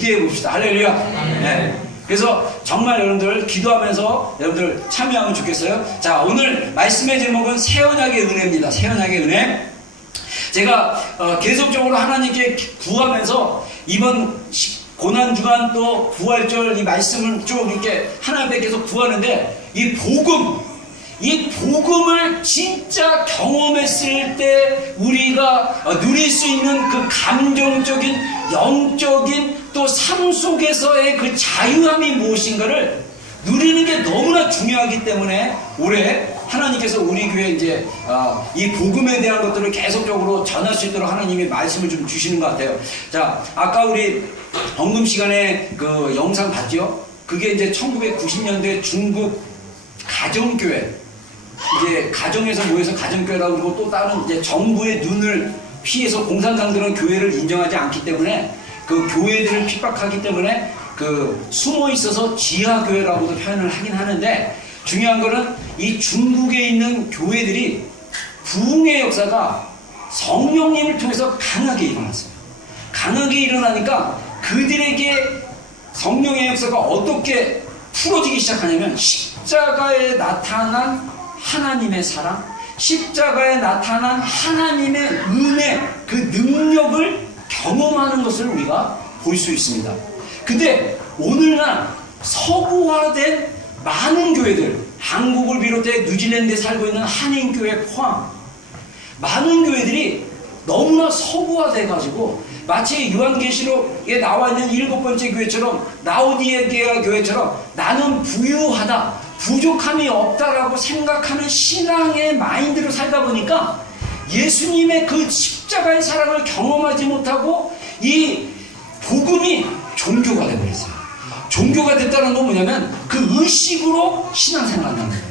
기대해 봅시다. 할렐루야. 네. 그래서 정말 여러분들 기도하면서 여러분들 참여하면 좋겠어요. 자, 오늘 말씀의 제목은 새 언약의 은혜입니다. 새 언약의 은혜. 제가 계속적으로 하나님께 구하면서 이번 고난주간 또 부활절 이 말씀을 쭉 이렇게 하나님께 계속 구하는데 이 복음을 진짜 경험했을 때 우리가 누릴 수 있는 그 감정적인 영적인 또 삶 속에서의 그 자유함이 무엇인가를 누리는 게 너무나 중요하기 때문에 올해 하나님께서 우리 교회에 이제 이 복음에 대한 것들을 계속적으로 전할 수 있도록 하나님이 말씀을 좀 주시는 것 같아요. 자, 아까 우리 헌금 시간에 그 영상 봤죠? 그게 이제 1990년대 중국 가정교회, 이제 가정에서 모여서 가정교회라고 그러고 또 다른 이제 정부의 눈을 피해서 공산당들은 교회를 인정하지 않기 때문에 그 교회들을 핍박하기 때문에 그 숨어 있어서 지하교회라고도 표현을 하긴 하는데, 중요한 거는 이 중국에 있는 교회들이 부흥의 역사가 성령님을 통해서 강하게 일어났어요. 강하게 일어나니까 그들에게 성령의 역사가 어떻게 풀어지기 시작하냐면, 십자가에 나타난 하나님의 사랑, 십자가에 나타난 하나님의 은혜, 그 능력을 경험하는 것을 우리가 볼 수 있습니다. 근데 오늘날 서구화된 많은 교회들, 한국을 비롯해 뉴질랜드에 살고 있는 한인교회 포함 많은 교회들이 너무나 서구화돼가지고 마치 요한계시록에 나와 있는 7번째 교회처럼, 라오디게아 교회처럼 나는 부유하다, 부족함이 없다라고 생각하는 신앙의 마인드로 살다 보니까 예수님의 그 십자가의 사랑을 경험하지 못하고 이 복음이 종교가 되어버렸어요. 종교가 됐다는 건 뭐냐면 그 의식으로 신앙생활을 하는 거예요.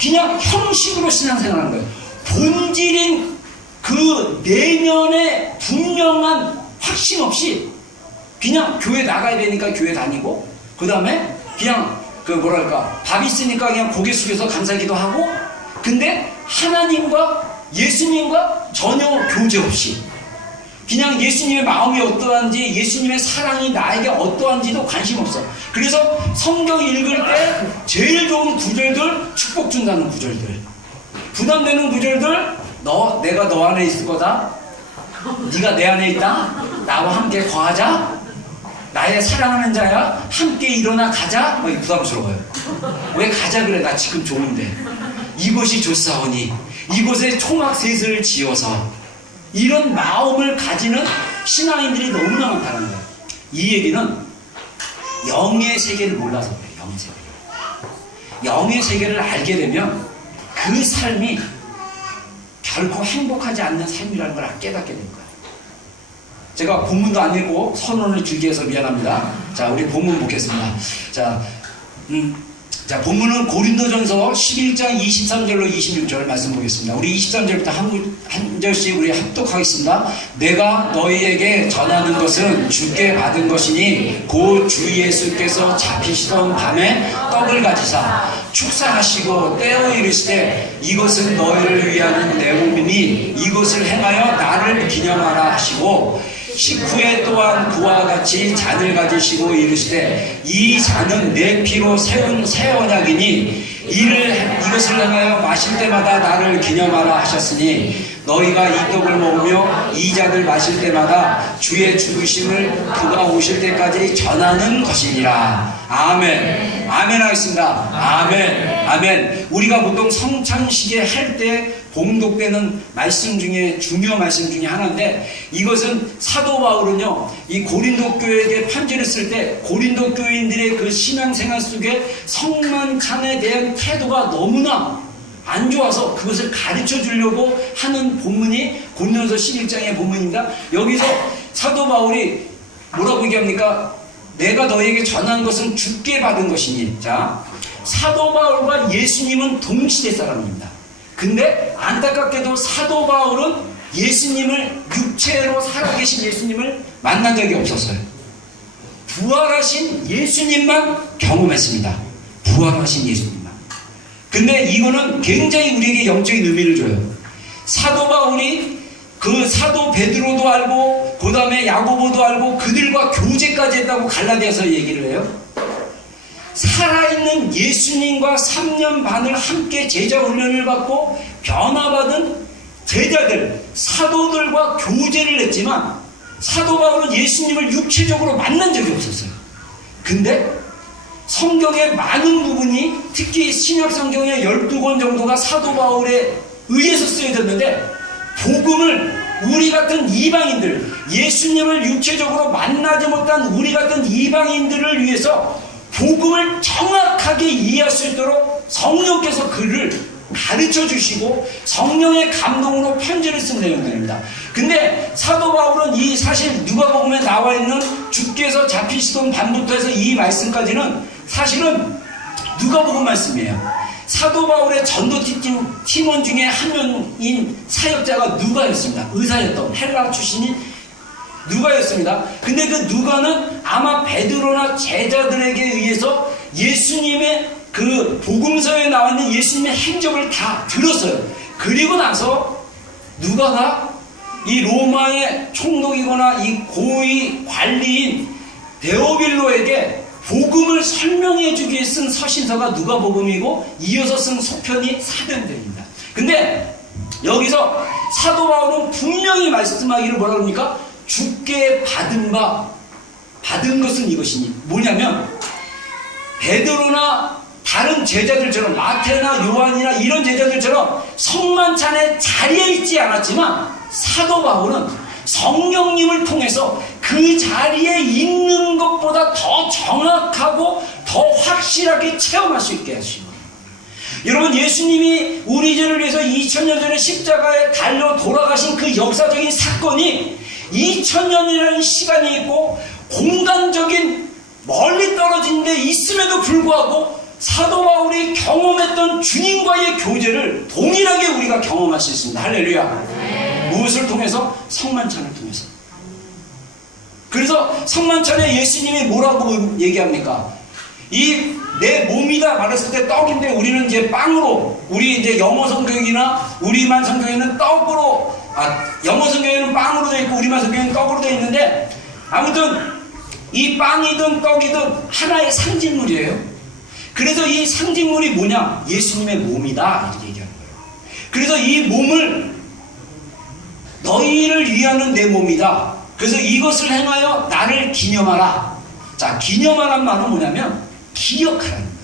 그냥 형식으로 신앙생활을 하는 거예요. 본질인 그 내면의 분명한 확신 없이 그냥 교회 나가야 되니까 교회 다니고, 그 다음에 그냥 그 뭐랄까 밥 있으니까 그냥 고개 숙여서 감사기도 하고, 근데 하나님과 예수님과 전혀 교제 없이 그냥 예수님의 마음이 어떠한지, 예수님의 사랑이 나에게 어떠한지도 관심 없어. 그래서 성경 읽을 때 제일 좋은 구절들, 축복 준다는 구절들, 부담되는 구절들, 내가 너 안에 있을 거다, 네가 내 안에 있다, 나와 함께 거하자, 나의 사랑하는 자야, 함께 일어나 가자. 막 부담스러워요. 왜 가자 그래, 나 지금 좋은데, 이곳이 좋사오니 이곳에 총학셋을 지어서, 이런 마음을 가지는 신앙인들이 너무나 많다는 거예요. 이 얘기는 영의 세계를 몰라서 그래요. 영의 세계를. 영의 세계를 알게 되면 그 삶이 결코 행복하지 않는 삶이라는 걸 깨닫게 된 거예요. 제가 본문도 안 읽고 선언을 길게 해서 미안합니다. 자, 우리 본문 보겠습니다. 자, 본문은 고린도전서 11장 23절로 26절 말씀 보겠습니다. 우리 23절부터 한 절씩 우리 합독하겠습니다. 내가 너희에게 전하는 것은 주께 받은 것이니 곧 주 예수께서 잡히시던 밤에 떡을 가지사 축사하시고 떼어 이르시되 이것은 너희를 위하는 내 몸이니 이것을 행하여 나를 기념하라 하시고, 식후에 또한 그와 같이 잔을 가지시고 이르시되 이 잔은 내 피로 세운 새 언약이니 이것을 행하여 마실 때마다 나를 기념하라 하셨으니 너희가 이 떡을 먹으며 이 잔을 마실 때마다 주의 죽으심을 그가 오실 때까지 전하는 것이니라. 아멘. 아멘 하겠습니다. 아멘. 아멘. 우리가 보통 성찬식에 할 때 봉독되는 말씀 중에 중요한 말씀 중에 하나인데, 이것은 사도 바울은요, 이 고린도 교회에게 편지를 쓸 때 고린도 교인들의 그 신앙생활 속에 성만찬에 대한 태도가 너무나 안 좋아서 그것을 가르쳐 주려고 하는 본문이 고린도전서 11장의 본문입니다. 여기서 사도 바울이 뭐라고 얘기합니까? 내가 너희에게 전한 것은 주께 받은 것이니. 자, 사도 바울과 예수님은 동시대 사람입니다. 근데 안타깝게도 사도 바울은 예수님을, 육체로 살아계신 예수님을 만난 적이 없었어요. 부활하신 예수님만 경험했습니다. 부활하신 예수님만. 근데 이거는 굉장히 우리에게 영적인 의미를 줘요. 사도 바울이 그 사도 베드로도 알고 그 다음에 야고보도 알고 그들과 교제까지 했다고 갈라디아서 얘기를 해요. 살아있는 예수님과 3년 반을 함께 제자 훈련을 받고 변화받은 제자들, 사도들과 교제를 했지만 사도 바울은 예수님을 육체적으로 만난 적이 없었어요. 근데 성경의 많은 부분이, 특히 신약 성경의 12권 정도가 사도 바울에 의해서 쓰여졌는데, 복음을 우리 같은 이방인들, 예수님을 육체적으로 만나지 못한 우리 같은 이방인들을 위해서 복음을 정확하게 이해할 수 있도록 성령께서 그를 가르쳐 주시고 성령의 감동으로 편지를 쓴 내용들입니다. 근데 사도 바울은 이 사실 누가복음에 나와 있는 주께서 잡히시던 밤부터 해서 이 말씀까지는 사실은 누가복음 말씀이에요. 사도 바울의 전도 팀원 중에 한 명인 사역자가 누가였습니다. 의사였던 헬라 출신인 누가였습니다. 근데 그 누가는 아마 베드로나 제자들에게 의해서 예수님의 그 복음서에 나와 있는 예수님의 행적을 다 들었어요. 그리고 나서 누가가 이 로마의 총독이거나 이 고위 관리인 데오빌로에게 복음을 설명해 주기 위해 쓴 서신서가 누가복음이고, 이어서 쓴 소편이 사도행전입니다. 근데 여기서 사도 바울은 분명히 말씀하기를 뭐라 그럽니까? 주께 받은 것은 이것이니, 뭐냐면 베드로나 다른 제자들처럼, 마태나 요한이나 이런 제자들처럼 성만찬에 자리에 있지 않았지만 사도 바울은 성령님을 통해서 그 자리에 있는 것보다 더 정확하고 더 확실하게 체험할 수 있게 하시고, 여러분, 예수님이 우리 죄를 위해서 2000년 전에 십자가에 달려 돌아가신 그 역사적인 사건이 2000년이라는 시간이 있고 공간적인 멀리 떨어진 데 있음에도 불구하고 사도 바울이 경험했던 주님과의 교제를 동일하게 우리가 경험할 수 있습니다. 할렐루야. 네. 무엇을 통해서? 성만찬을 통해서. 그래서 성만찬에 예수님이 뭐라고 얘기합니까? 이 내 몸이다 말했을 때 떡인데, 우리는 이제 빵으로, 우리 이제 영어 성경이나 우리만 성경에는 떡으로, 영어 성경에는 빵으로 되어 있고 우리만 성경에는 떡으로 되어 있는데, 아무튼 이 빵이든 떡이든 하나의 상징물이에요. 그래서 이 상징물이 뭐냐? 예수님의 몸이다, 이렇게 얘기하는 거예요. 그래서 이 몸을 너희를 위하는 내 몸이다. 그래서 이것을 행하여 나를 기념하라. 자, 기념하란 말은 뭐냐면 기억하라는 거예요.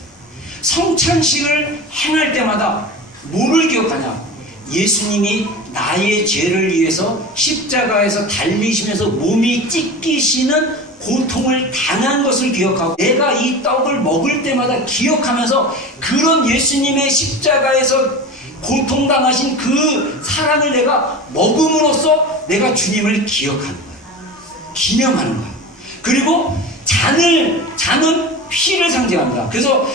성찬식을 행할 때마다 뭐를 기억하냐? 예수님이 나의 죄를 위해서 십자가에서 달리시면서 몸이 찢기시는 고통을 당한 것을 기억하고, 내가 이 떡을 먹을 때마다 기억하면서 그런 예수님의 십자가에서 고통당하신 그 사랑을 내가 먹음으로써 내가 주님을 기억하는 거예요. 기념하는 거예요. 그리고 잔은 피를 상징합니다. 그래서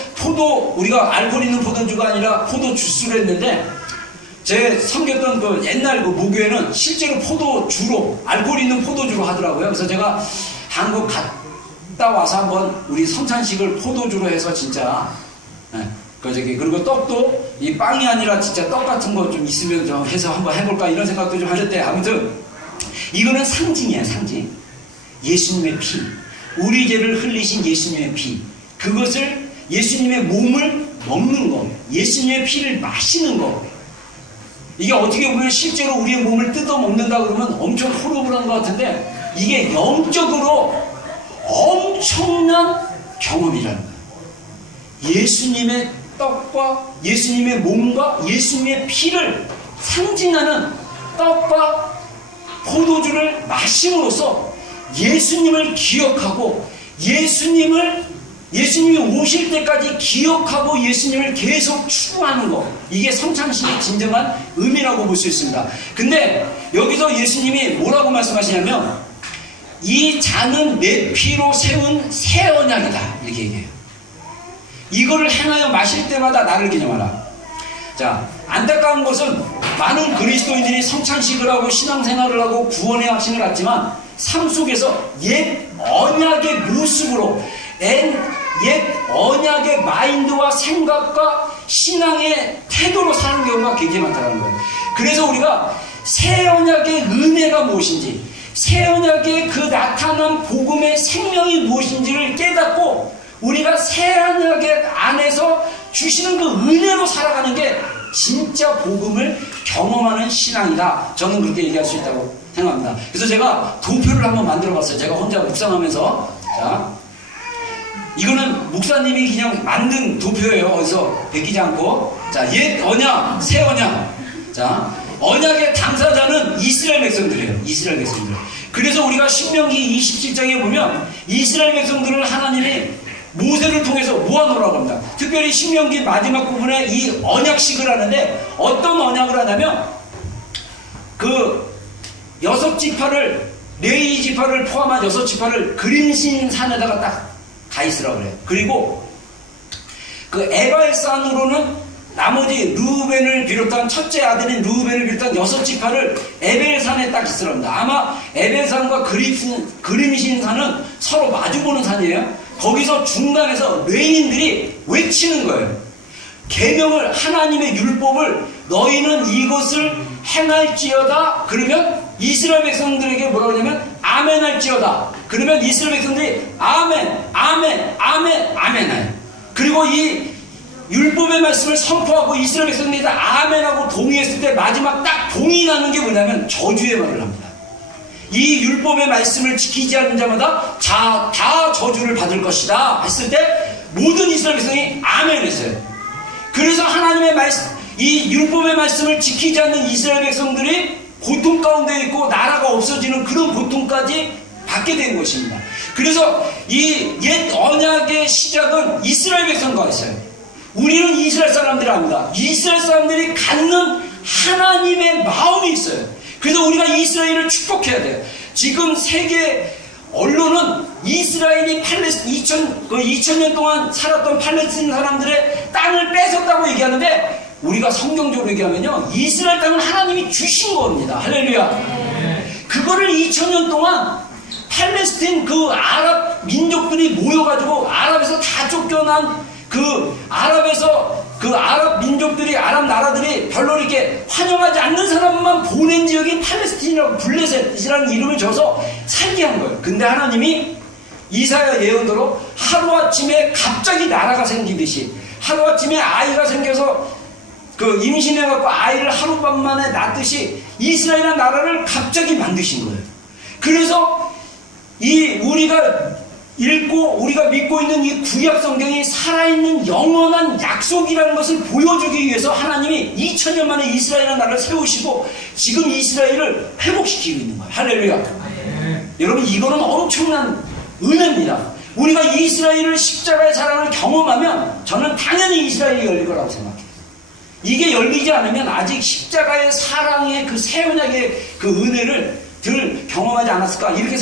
우리가 알코올 있는 포도주가 아니라 포도 주스로 했는데, 제 섬겼던 그 옛날 그 모교에는 실제로 포도주로, 알코올 있는 포도주로 하더라고요. 그래서 제가 한국 갔다 와서 한번 우리 성찬식을 포도주로 해서 진짜, 그리고 떡도 이 빵이 아니라 진짜 떡 같은 거 좀 있으면 좀 해서 한번 해볼까 이런 생각도 좀 하셨대. 아무튼 이거는 상징이야, 상징. 예수님의 피, 우리 죄를 흘리신 예수님의 피, 그것을 예수님의 몸을 먹는 거, 예수님의 피를 마시는 거, 이게 어떻게 보면 실제로 우리의 몸을 뜯어 먹는다 그러면 엄청 호로불한 것 같은데, 이게 영적으로 엄청난 경험이라는 거예요. 예수님의 떡과 예수님의 몸과 예수님의 피를 상징하는 떡과 포도주를 마심으로써 예수님을 기억하고, 예수님이 오실 때까지 기억하고 예수님을 계속 추구하는 것, 이게 성찬식의 진정한 의미라고 볼 수 있습니다. 근데 여기서 예수님이 뭐라고 말씀하시냐면, 이 잔은 내 피로 세운 새 언약이다, 이렇게 얘기해요. 이거를 행하여 마실 때마다 나를 기념하라. 자, 안타까운 것은 많은 그리스도인들이 성찬식을 하고 신앙생활을 하고 구원의 확신을 갖지만 삶 속에서 옛 언약의 모습으로, 옛 언약의 마인드와 생각과 신앙의 태도로 사는 경우가 굉장히 많다는 거예요. 그래서 우리가 새 언약의 은혜가 무엇인지, 새 언약의 그 나타난 복음의 생명이 무엇인지를 깨닫고 우리가 새 언약의 안에서 주시는 그 은혜로 살아가는 게 진짜 복음을 경험하는 신앙이다. 저는 그렇게 얘기할 수 있다고 생각합니다. 그래서 제가 도표를 한번 만들어 봤어요. 제가 혼자 묵상하면서. 자, 이거는 목사님이 그냥 만든 도표예요. 어디서 베끼지 않고. 자, 옛 언약, 새 언약. 자, 언약의 당사자는 이스라엘 백성들이에요. 이스라엘 백성들. 그래서 우리가 신명기 27장에 보면 이스라엘 백성들을 하나님이 모세를 통해서 모아놓으라고 합니다. 특별히 신명기 마지막 부분에 이 언약식을 하는데 어떤 언약을 하냐면 그 6지파를 레위 지파를 포함한 6지파를 그림신 산에다가 딱 가 있으라고 그래요. 그리고 그 에발 산으로는 나머지 르우벤을 비롯한 첫째 아들인 르우벤을 비롯한 6지파를 에벨산에 딱 있으라고 합니다. 아마 에벨산과 그림신 산은 서로 마주보는 산이에요. 거기서 중간에서 레위인들이 외치는 거예요. 계명을, 하나님의 율법을 너희는 이것을 행할지어다. 그러면 이스라엘 백성들에게 뭐라고 하냐면 아멘 할지어다. 그러면 이스라엘 백성들이 아멘, 아멘, 아멘, 아멘 해요. 그리고 이 율법의 말씀을 선포하고 이스라엘 백성들이 다 아멘하고 동의했을 때 마지막 딱 동의하는 게 뭐냐면 저주의 말을 합니다. 이 율법의 말씀을 지키지 않는 자마다 다 저주를 받을 것이다 했을 때 모든 이스라엘 백성이 아멘 했어요. 그래서 하나님의 말씀, 이 율법의 말씀을 지키지 않는 이스라엘 백성들이 고통 가운데 있고 나라가 없어지는 그런 고통까지 받게 된 것입니다. 그래서 이 옛 언약의 시작은 이스라엘 백성과 있어요. 우리는 이스라엘 사람들이 압니다. 이스라엘 사람들이 갖는 하나님의 마음이 있어요. 그래서 우리가 이스라엘을 축복해야 돼요. 지금 세계 언론은 이스라엘이 2000년 동안 살았던 팔레스틴 사람들의 땅을 뺏었다고 얘기하는데 우리가 성경적으로 얘기하면요, 이스라엘 땅은 하나님이 주신 겁니다. 할렐루야. 그거를 2000년 동안 팔레스틴 그 아랍 민족들이 모여가지고 아랍에서 다 쫓겨난 그 아랍 민족들이, 아랍 나라들이 별로 이렇게 환영하지 않는 사람만 보낸 지역이 팔레스틴이라고 블레셋이라는 이름을 줘서 살게 한 거예요. 근데 하나님이 이사야 예언대로 하루아침에 갑자기 나라가 생기듯이, 하루아침에 아이가 생겨서 그 임신해갖고 아이를 하룻밤 만에 낳듯이 이스라엘이라는 나라를 갑자기 만드신 거예요. 그래서 우리가 읽고 우리가 믿고 있는 이 구약 성경이 살아있는 영원한 약속이라는 것을 보여주기 위해서 하나님이 2000년 만에 이스라엘이라는 나라를 세우시고 지금 이스라엘을 회복시키고 있는 거예요. 할렐루야. 여러분, 이거는 엄청난 은혜입니다. 우리가 이스라엘을 십자가의 사랑을 경험하면 저는 당연히 이스라엘이 열릴 거라고 생각해요. 이게 열리지 않으면 아직 십자가의 사랑의 그 새 언약의 그 은혜를 들 경험하지 않았을까, 이렇게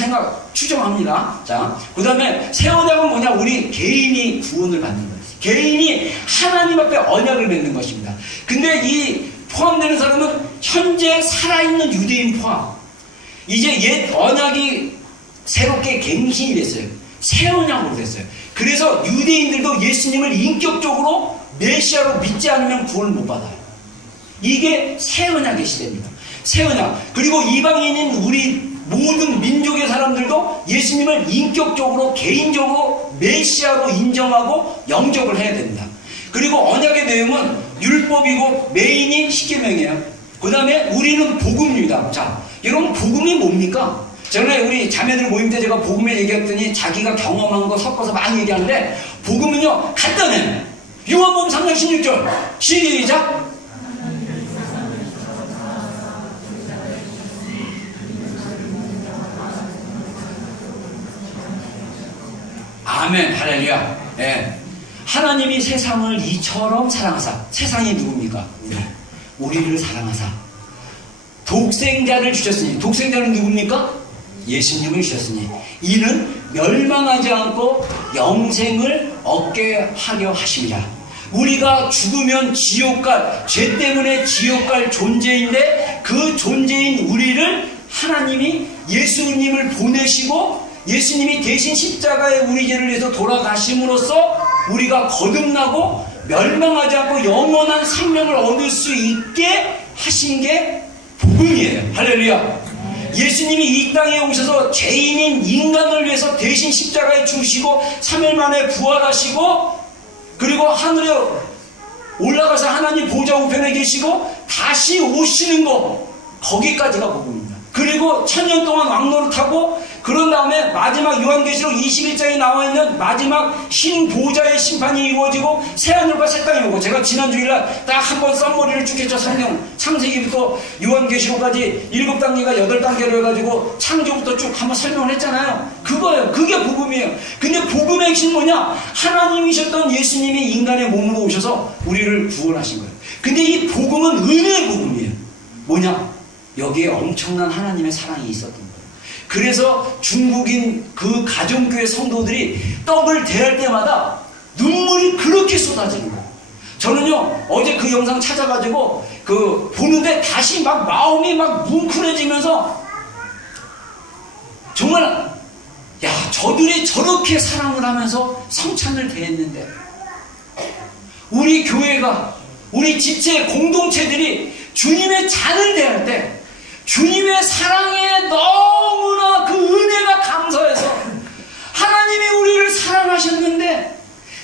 추정합니다. 자, 그 다음에 새 언약은 뭐냐? 우리 개인이 구원을 받는 거예요. 개인이 하나님 앞에 언약을 맺는 것입니다. 근데 이 포함되는 사람은 현재 살아있는 유대인 포함. 이제 옛 언약이 새롭게 갱신이 됐어요. 새 언약으로 됐어요. 그래서 유대인들도 예수님을 인격적으로 메시아로 믿지 않으면 구원을 못 받아요. 이게 새 언약의 시대입니다. 새 언약. 그리고 이방인인 우리 모든 민족의 사람들도 예수님을 인격적으로, 개인적으로 메시아로 인정하고 영접을 해야 됩니다. 그리고 언약의 내용은 율법이고 메인이 십계명이에요. 그 다음에 우리는 복음입니다. 자, 여러분, 복음이 뭡니까? 전에 우리 자매들 모임 때 제가 복음에 얘기했더니 자기가 경험한 거 섞어서 많이 얘기하는데, 복음은요 간단해요. 요한복음 3장 16절 시작. 아멘. 할렐루야. 예. 하나님이 세상을 이처럼 사랑하사, 세상이 누굽니까? 우리를 사랑하사 독생자를 주셨으니, 독생자는 누굽니까? 예수님을 주셨으니 이는 멸망하지 않고 영생을 얻게 하려 하심이라. 우리가 죽으면 지옥갈, 죄 때문에 지옥갈 존재인데 그 존재인 우리를 하나님이 예수님을 보내시고 예수님이 대신 십자가에 우리 죄를 위해서 돌아가심으로써 우리가 거듭나고 멸망하지 않고 영원한 생명을 얻을 수 있게 하신 게 복음이에요. 할렐루야. 예수님이 이 땅에 오셔서 죄인인 인간을 위해서 대신 십자가에 죽으시고 3일 만에 부활하시고 그리고 하늘에 올라가서 하나님 보좌 우편에 계시고 다시 오시는 거, 거기까지가 복음입니다. 그리고 1000년 동안 왕노릇하고 그런 다음에 마지막 요한계시록 21장에 나와 있는 마지막 흰 보좌의 심판이 이루어지고 새하늘과 새 땅이 오고, 제가 지난 주일날 딱 한 번 썸머리를 쭉 했죠. 성경 창세기부터 요한계시록까지 7단계가 8단계로 해가지고 창조부터 쭉 한번 설명을 했잖아요. 그거예요. 그게 복음이에요. 근데 복음의 핵심은 뭐냐? 하나님이셨던 예수님이 인간의 몸으로 오셔서 우리를 구원하신 거예요. 근데 이 복음은 은혜의 복음이에요. 뭐냐? 여기에 엄청난 하나님의 사랑이 있었던 거예요. 그래서 중국인 그 가정교회 성도들이 떡을 대할 때마다 눈물이 그렇게 쏟아지는 거예요. 저는요, 어제 그 영상 찾아가지고 보는데 다시 막 마음이 막 뭉클해지면서 정말, 야, 저들이 저렇게 사랑을 하면서 성찬을 대했는데 우리 교회가, 우리 지체 공동체들이 주님의 잔을 대할 때 주님의 사랑에 너무나 그 은혜가 감사해서 하나님이 우리를 사랑하셨는데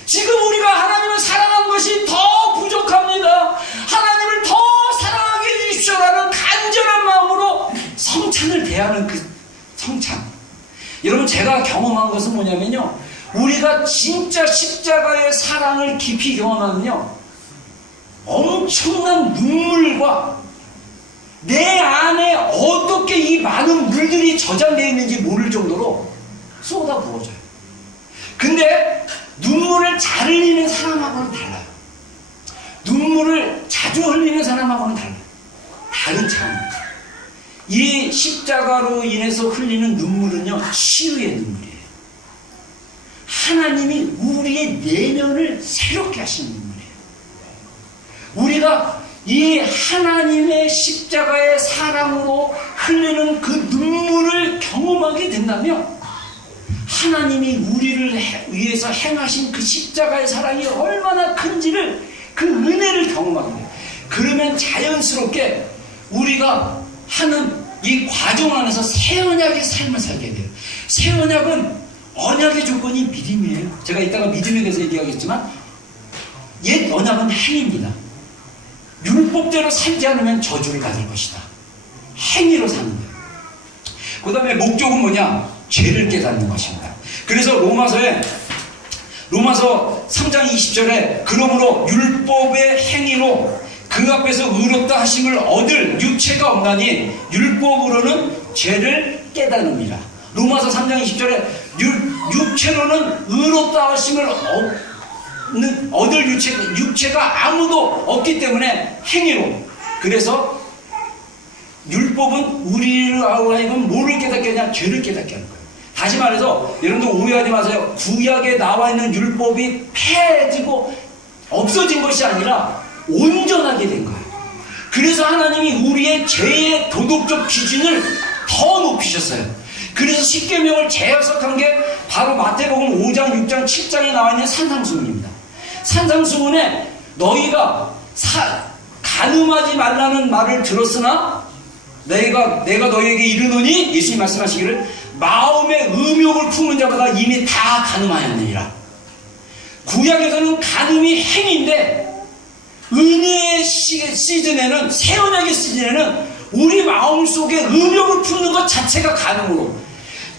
지금 우리가 하나님을 사랑한 것이 더 부족합니다. 하나님을 더 사랑하게 해주십시오라는 간절한 마음으로 성찬을 대하는 그 성찬. 여러분, 제가 경험한 것은 뭐냐면요, 우리가 진짜 십자가의 사랑을 깊이 경험하면요, 엄청난 눈물과 내 안에 어떻게 이 많은 물들이 저장되어 있는지 모를 정도로 쏟아 부어져요. 근데 눈물을 잘 흘리는 사람하고는 달라요. 눈물을 자주 흘리는 사람하고는 달라요. 다른 차원입니다. 이 십자가로 인해서 흘리는 눈물은요, 치유의 눈물이에요. 하나님이 우리의 내면을 새롭게 하시는 눈물이에요. 우리가 이 하나님의 십자가의 사랑으로 흘리는 그 눈물을 경험하게 된다면 하나님이 우리를 위해서 행하신 그 십자가의 사랑이 얼마나 큰지를, 그 은혜를 경험하게 돼요. 그러면 자연스럽게 우리가 하는 이 과정 안에서 새 언약의 삶을 살게 돼요. 새 언약은 언약의 조건이 믿음이에요. 제가 이따가 믿음에 대해서 얘기하겠지만 옛 언약은 행위입니다. 율법대로 살지 않으면 저주를 받을 것이다. 행위로 사는 거예요. 그 다음에 목적은 뭐냐? 죄를 깨닫는 것입니다. 그래서 로마서 3장 20절에 그러므로 율법의 행위로 그 앞에서 의롭다 하심을 얻을 육체가 없나니 율법으로는 죄를 깨닫느니라. 로마서 3장 20절에 육체로는 의롭다 하심을 얻을 육체가 아무도 없기 때문에 행위로. 그래서 율법은 우리를 하여금 뭐를 깨닫게 하냐? 죄를 깨닫게 하는 거예요. 다시 말해서 여러분들 오해하지 마세요. 구약에 나와 있는 율법이 폐해지고 없어진 것이 아니라 온전하게 된 거예요. 그래서 하나님이 우리의 죄의 도덕적 기준을 더 높이셨어요. 그래서 십계명을 재해석한 게 바로 마태복음 5장, 6장, 7장에 나와 있는 산상수훈입니다. 산상수훈에 너희가 간음하지 말라는 말을 들었으나 내가 너희에게 이르노니, 예수님 말씀하시기를 마음의 음욕을 품은 자마다 이미 다 간음하였느니라. 구약에서는 간음이 행위인데 은혜의 시즌에는, 새 언약의 시즌에는 우리 마음속에 음욕을 품는 것 자체가 간음으로,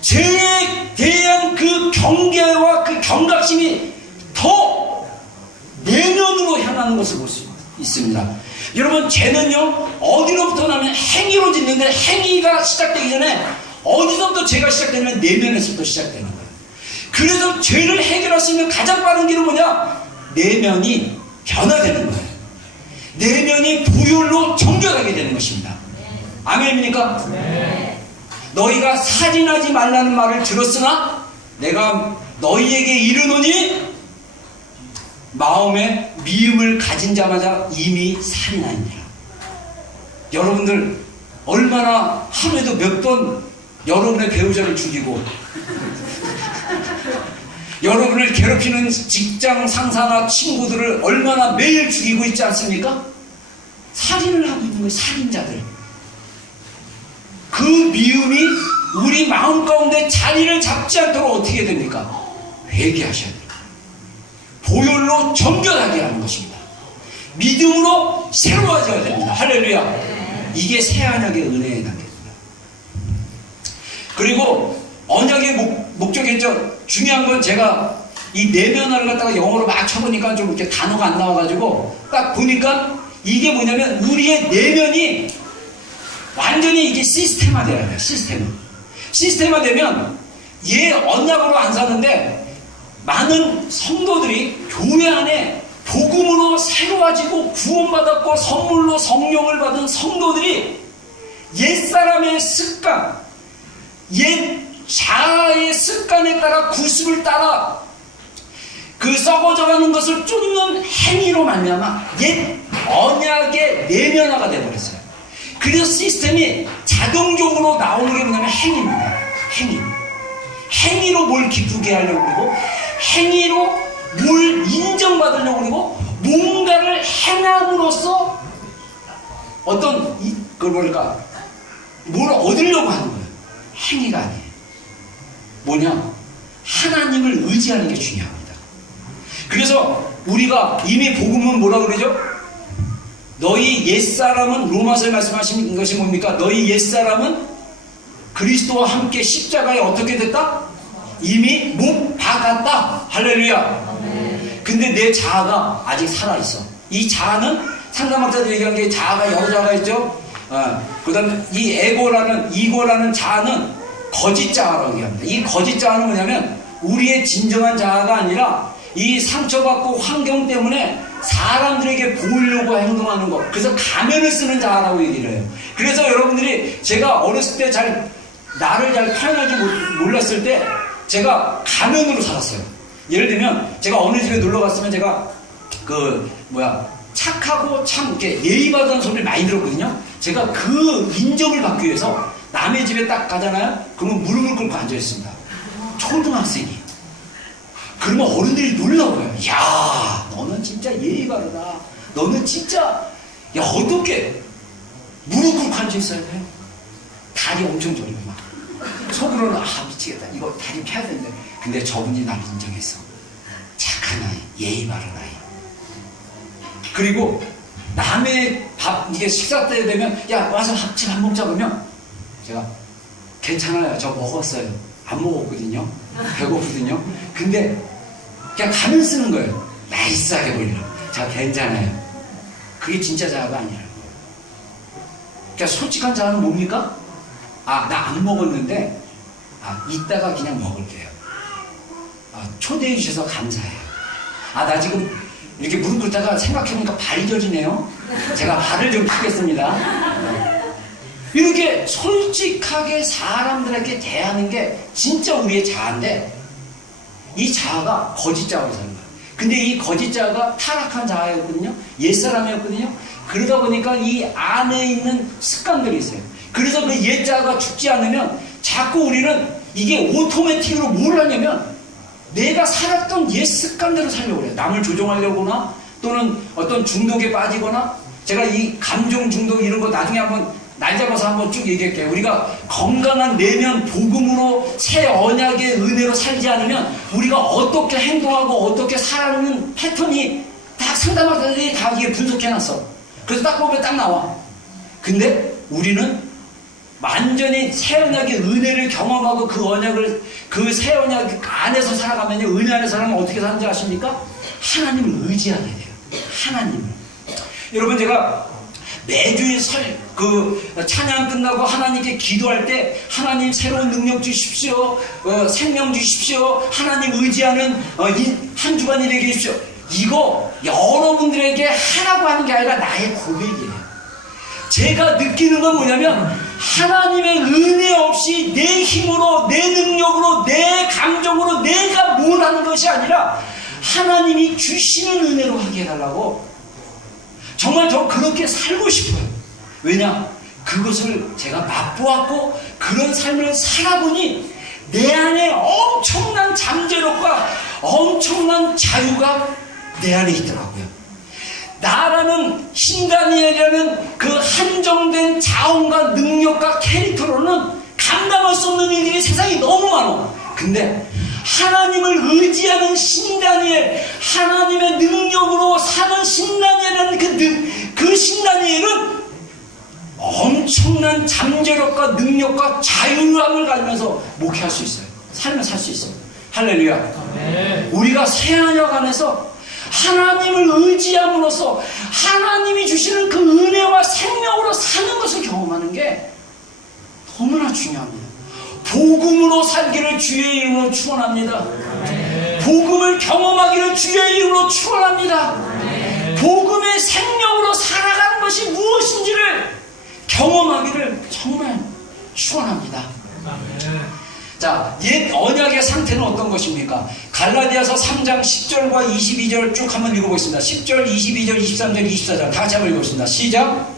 죄에 대한 그 경계와 그 경각심이 더 내면으로 향하는 것을 볼 수 있습니다. 여러분, 죄는요 어디로부터 나면 행위로 짓는데, 행위가 시작되기 전에 어디서부터 죄가 시작되면 내면에서부터 시작되는 거예요. 그래서 죄를 해결할 수 있는 가장 빠른 길은 뭐냐? 내면이 변화되는 거예요. 내면이 보혈로 정결하게 되는 것입니다. 아멘입니까? 네. 너희가 살인하지 말라는 말을 들었으나 내가 너희에게 이르노니 마음에 미움을 가진 자마다 이미 살인하니라. 여러분들 얼마나 하루에도 몇 번 여러분의 배우자를 죽이고 여러분을 괴롭히는 직장 상사나 친구들을 얼마나 매일 죽이고 있지 않습니까? 살인을 하고 있는 거예요. 살인자들. 그 그 미움이 우리 마음 가운데 자리를 잡지 않도록 어떻게 됩니까? 회개하셔야 됩니다. 보혈로 정결하게 하는 것입니다. 믿음으로 새로워져야 됩니다. 할렐루야. 이게 새 언약의 은혜의 단계입니다. 그리고 언약의 목적이죠. 중요한 건 제가 이 내면화를 갖다가 영어로 막 쳐보니까 좀 이렇게 단어가 안 나와가지고 딱 보니까 이게 뭐냐면 우리의 내면이 완전히 이게 시스템화되어야 돼요. 시스템화되면 얘 언약으로 안 사는데 많은 성도들이 교회 안에 복음으로 새로워지고 구원받았고 선물로 성령을 받은 성도들이 옛사람의 습관, 옛 자아의 습관에 따라 구습을 따라 그 썩어져가는 것을 쫓는 행위로 말미암아 옛 언약의 내면화가 되어버렸어요. 그래서 시스템이 자동적으로 나오는 게 뭐냐면 행위입니다. 행위로 뭘 기쁘게 하려고 그러고 행위로 뭘 인정받으려고 그러고 뭔가를 행함으로써 어떤 그걸 뭐랄까 뭘 얻으려고 하는 거예요. 행위가 아니에요. 뭐냐? 하나님을 의지하는 게 중요합니다. 그래서 우리가 이미 복음은 뭐라고 그러죠? 너희 옛사람은 로마서에 말씀하신 것이 뭡니까? 너희 옛사람은 그리스도와 함께 십자가에 어떻게 됐다? 이미 못 박았다. 할렐루야. 근데 내 자아가 아직 살아있어. 이 자아는 상담학자들이 얘기한 게 자아가 여러 자아가 있죠. 그 다음에 이 이고라는 자아는 거짓 자아라고 얘기합니다. 이 거짓 자아는 뭐냐면 우리의 진정한 자아가 아니라 이 상처받고 환경 때문에 사람들에게 보이려고 행동하는 것. 그래서 가면을 쓰는 자아라고 얘기를 해요. 그래서 여러분들이 제가 어렸을 때 나를 잘 표현하지 몰랐을 때 제가 가면으로 살았어요. 예를 들면 제가 어느 집에 놀러 갔으면 제가 착하고 참 이렇게 예의 바르는 소리를 많이 들었거든요. 제가 그 인정을 받기 위해서 남의 집에 딱 가잖아요. 그러면 무릎을 꿇고 앉아 있습니다. 초등학생이. 그러면 어른들이 놀라워요. 야, 너는 진짜 예의 바르다. 너는 진짜, 야, 어떻게 무릎 꿇고 앉아 있어야 돼? 다리 엄청 저리고 막. 속으로는, 미치겠다. 이거 다리 펴야 되는데. 근데 저분이 날 인정했어. 착한 아이, 예의 바른 아이. 그리고 남의 이게 식사 때 되면, 야, 와서 같이 밥 먹자 그러면, 제가, 괜찮아요. 저 먹었어요. 안 먹었거든요. 배고프거든요. 근데, 그냥 가면 쓰는 거예요. 나이스하게 보이려고. 자, 괜찮아요. 그게 진짜 자아가 아니라는 거예요. 그러니까 솔직한 자아는 뭡니까? 나 안 먹었는데, 이따가 그냥 먹을게요. 초대해 주셔서 감사해요. 나 지금 이렇게 무릎 꿇다가 생각해보니까 발이 젖이네요. 제가 발을 좀 펴겠습니다. 이렇게 솔직하게 사람들에게 대하는 게 진짜 우리의 자아인데, 이 자아가 거짓 자아로 사는 거예요. 근데 이 거짓 자아가 타락한 자아였거든요. 옛사람이었거든요. 그러다 보니까 이 안에 있는 습관들이 있어요. 그래서 그 옛 자아가 죽지 않으면 자꾸 우리는 이게 오토매틱으로 뭘 하냐면 내가 살았던 옛 습관대로 살려고 그래요. 남을 조종하려거나 또는 어떤 중독에 빠지거나. 제가 이 감정 중독 이런 거 나중에 한번 날 잡아서 한번 쭉 얘기할게요. 우리가 건강한 내면 복음으로 새 언약의 은혜로 살지 않으면 우리가 어떻게 행동하고 어떻게 살아가는 패턴이 다 상담하더니 다 이게 분석해놨어. 그래서 딱 보면 딱 나와. 근데 우리는 완전히 새 언약의 은혜를 경험하고 그 언약을 그 새 언약 안에서 살아가면요, 은혜 안에서 살아가면 어떻게 사는지 아십니까? 하나님을 의지하게 돼요. 하나님을. 여러분, 제가 매주 찬양 끝나고 하나님께 기도할 때 하나님 새로운 능력 주십시오. 생명 주십시오. 하나님 의지하는 한 주간 일에게 주십시오. 이거 여러분들에게 하라고 하는 게 아니라 나의 고백이에요. 제가 느끼는 건 뭐냐면 하나님의 은혜 없이 내 힘으로 내 능력으로 내 감정으로 내가 뭘 하는 것이 아니라 하나님이 주시는 은혜로 하게 해달라고. 정말 저 그렇게 살고 싶어요. 왜냐? 그것을 제가 맛보았고 그런 삶을 살아보니 내 안에 엄청난 잠재력과 엄청난 자유가 내 안에 있더라고요. 나라는 신다니엘이라는 그 한정된 자원과 능력과 캐릭터로는 감당할 수 없는 일들이 세상에 너무 많아. 근데 하나님을 의지하는 신다니엘, 하나님의 능력으로 사는 신다니엘이라는 그 신다니엘은 엄청난 잠재력과 능력과 자유함을 가지면서 목회할 수 있어요. 삶을 살 수 있어요. 할렐루야. 우리가 새언약 안에서 하나님을 의지함으로써 하나님이 주시는 그 은혜와 생명으로 사는 것을 경험하는 게 너무나 중요합니다. 복음으로 살기를 주의 이름으로 축원합니다. 복음을 경험하기를 주의 이름으로 축원합니다. 복음의 생명으로 살아가는 것이 무엇인지를 경험하기를 정말 축원합니다. 자, 옛 언약의 상태는 어떤 것입니까? 갈라디아서 3장 10절과 22절 쭉 한번 읽어보겠습니다. 10절, 22절, 23절, 24절 다 같이 한번 읽어보겠습니다. 시작!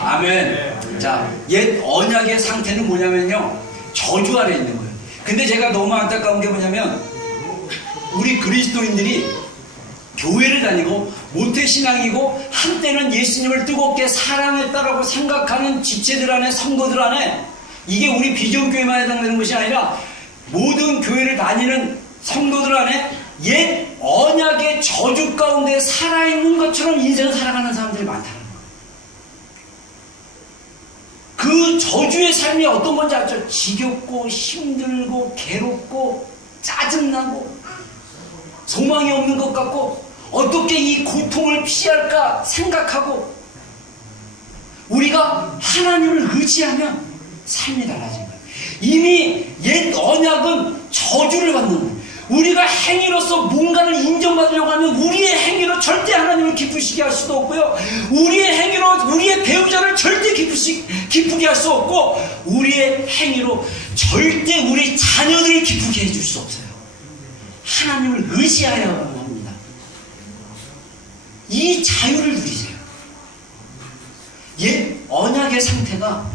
아멘. 자, 옛 언약의 상태는 뭐냐면요, 저주 아래 있는 거예요. 근데 제가 너무 안타까운 게 뭐냐면, 우리 그리스도인들이 교회를 다니고 모태신앙이고 한때는 예수님을 뜨겁게 사랑했다라고 생각하는 지체들 안에, 성도들 안에, 이게 우리 비전교회만 해당되는 것이 아니라 모든 교회를 다니는 성도들 안에 옛 언약의 저주 가운데 살아있는 것처럼 인생을 살아가는 사람들이 많다는 거예요. 그 저주의 삶이 어떤 건지 알죠? 지겹고 힘들고 괴롭고 짜증나고 소망이 없는 것 같고 어떻게 이 고통을 피할까 생각하고, 우리가 하나님을 의지하면 삶이 달라진 거예요. 이미 옛 언약은 저주를 받는 거예요. 우리가 행위로서 뭔가를 인정받으려고 하면 우리의 행위로 절대 하나님을 기쁘시게 할 수도 없고요, 우리의 행위로 우리의 배우자를 절대 기쁘게 할 수 없고, 우리의 행위로 절대 우리 자녀들을 기쁘게 해줄 수 없어요. 하나님을 의지하여야 합니다. 이 자유를 누리세요. 옛 언약의 상태가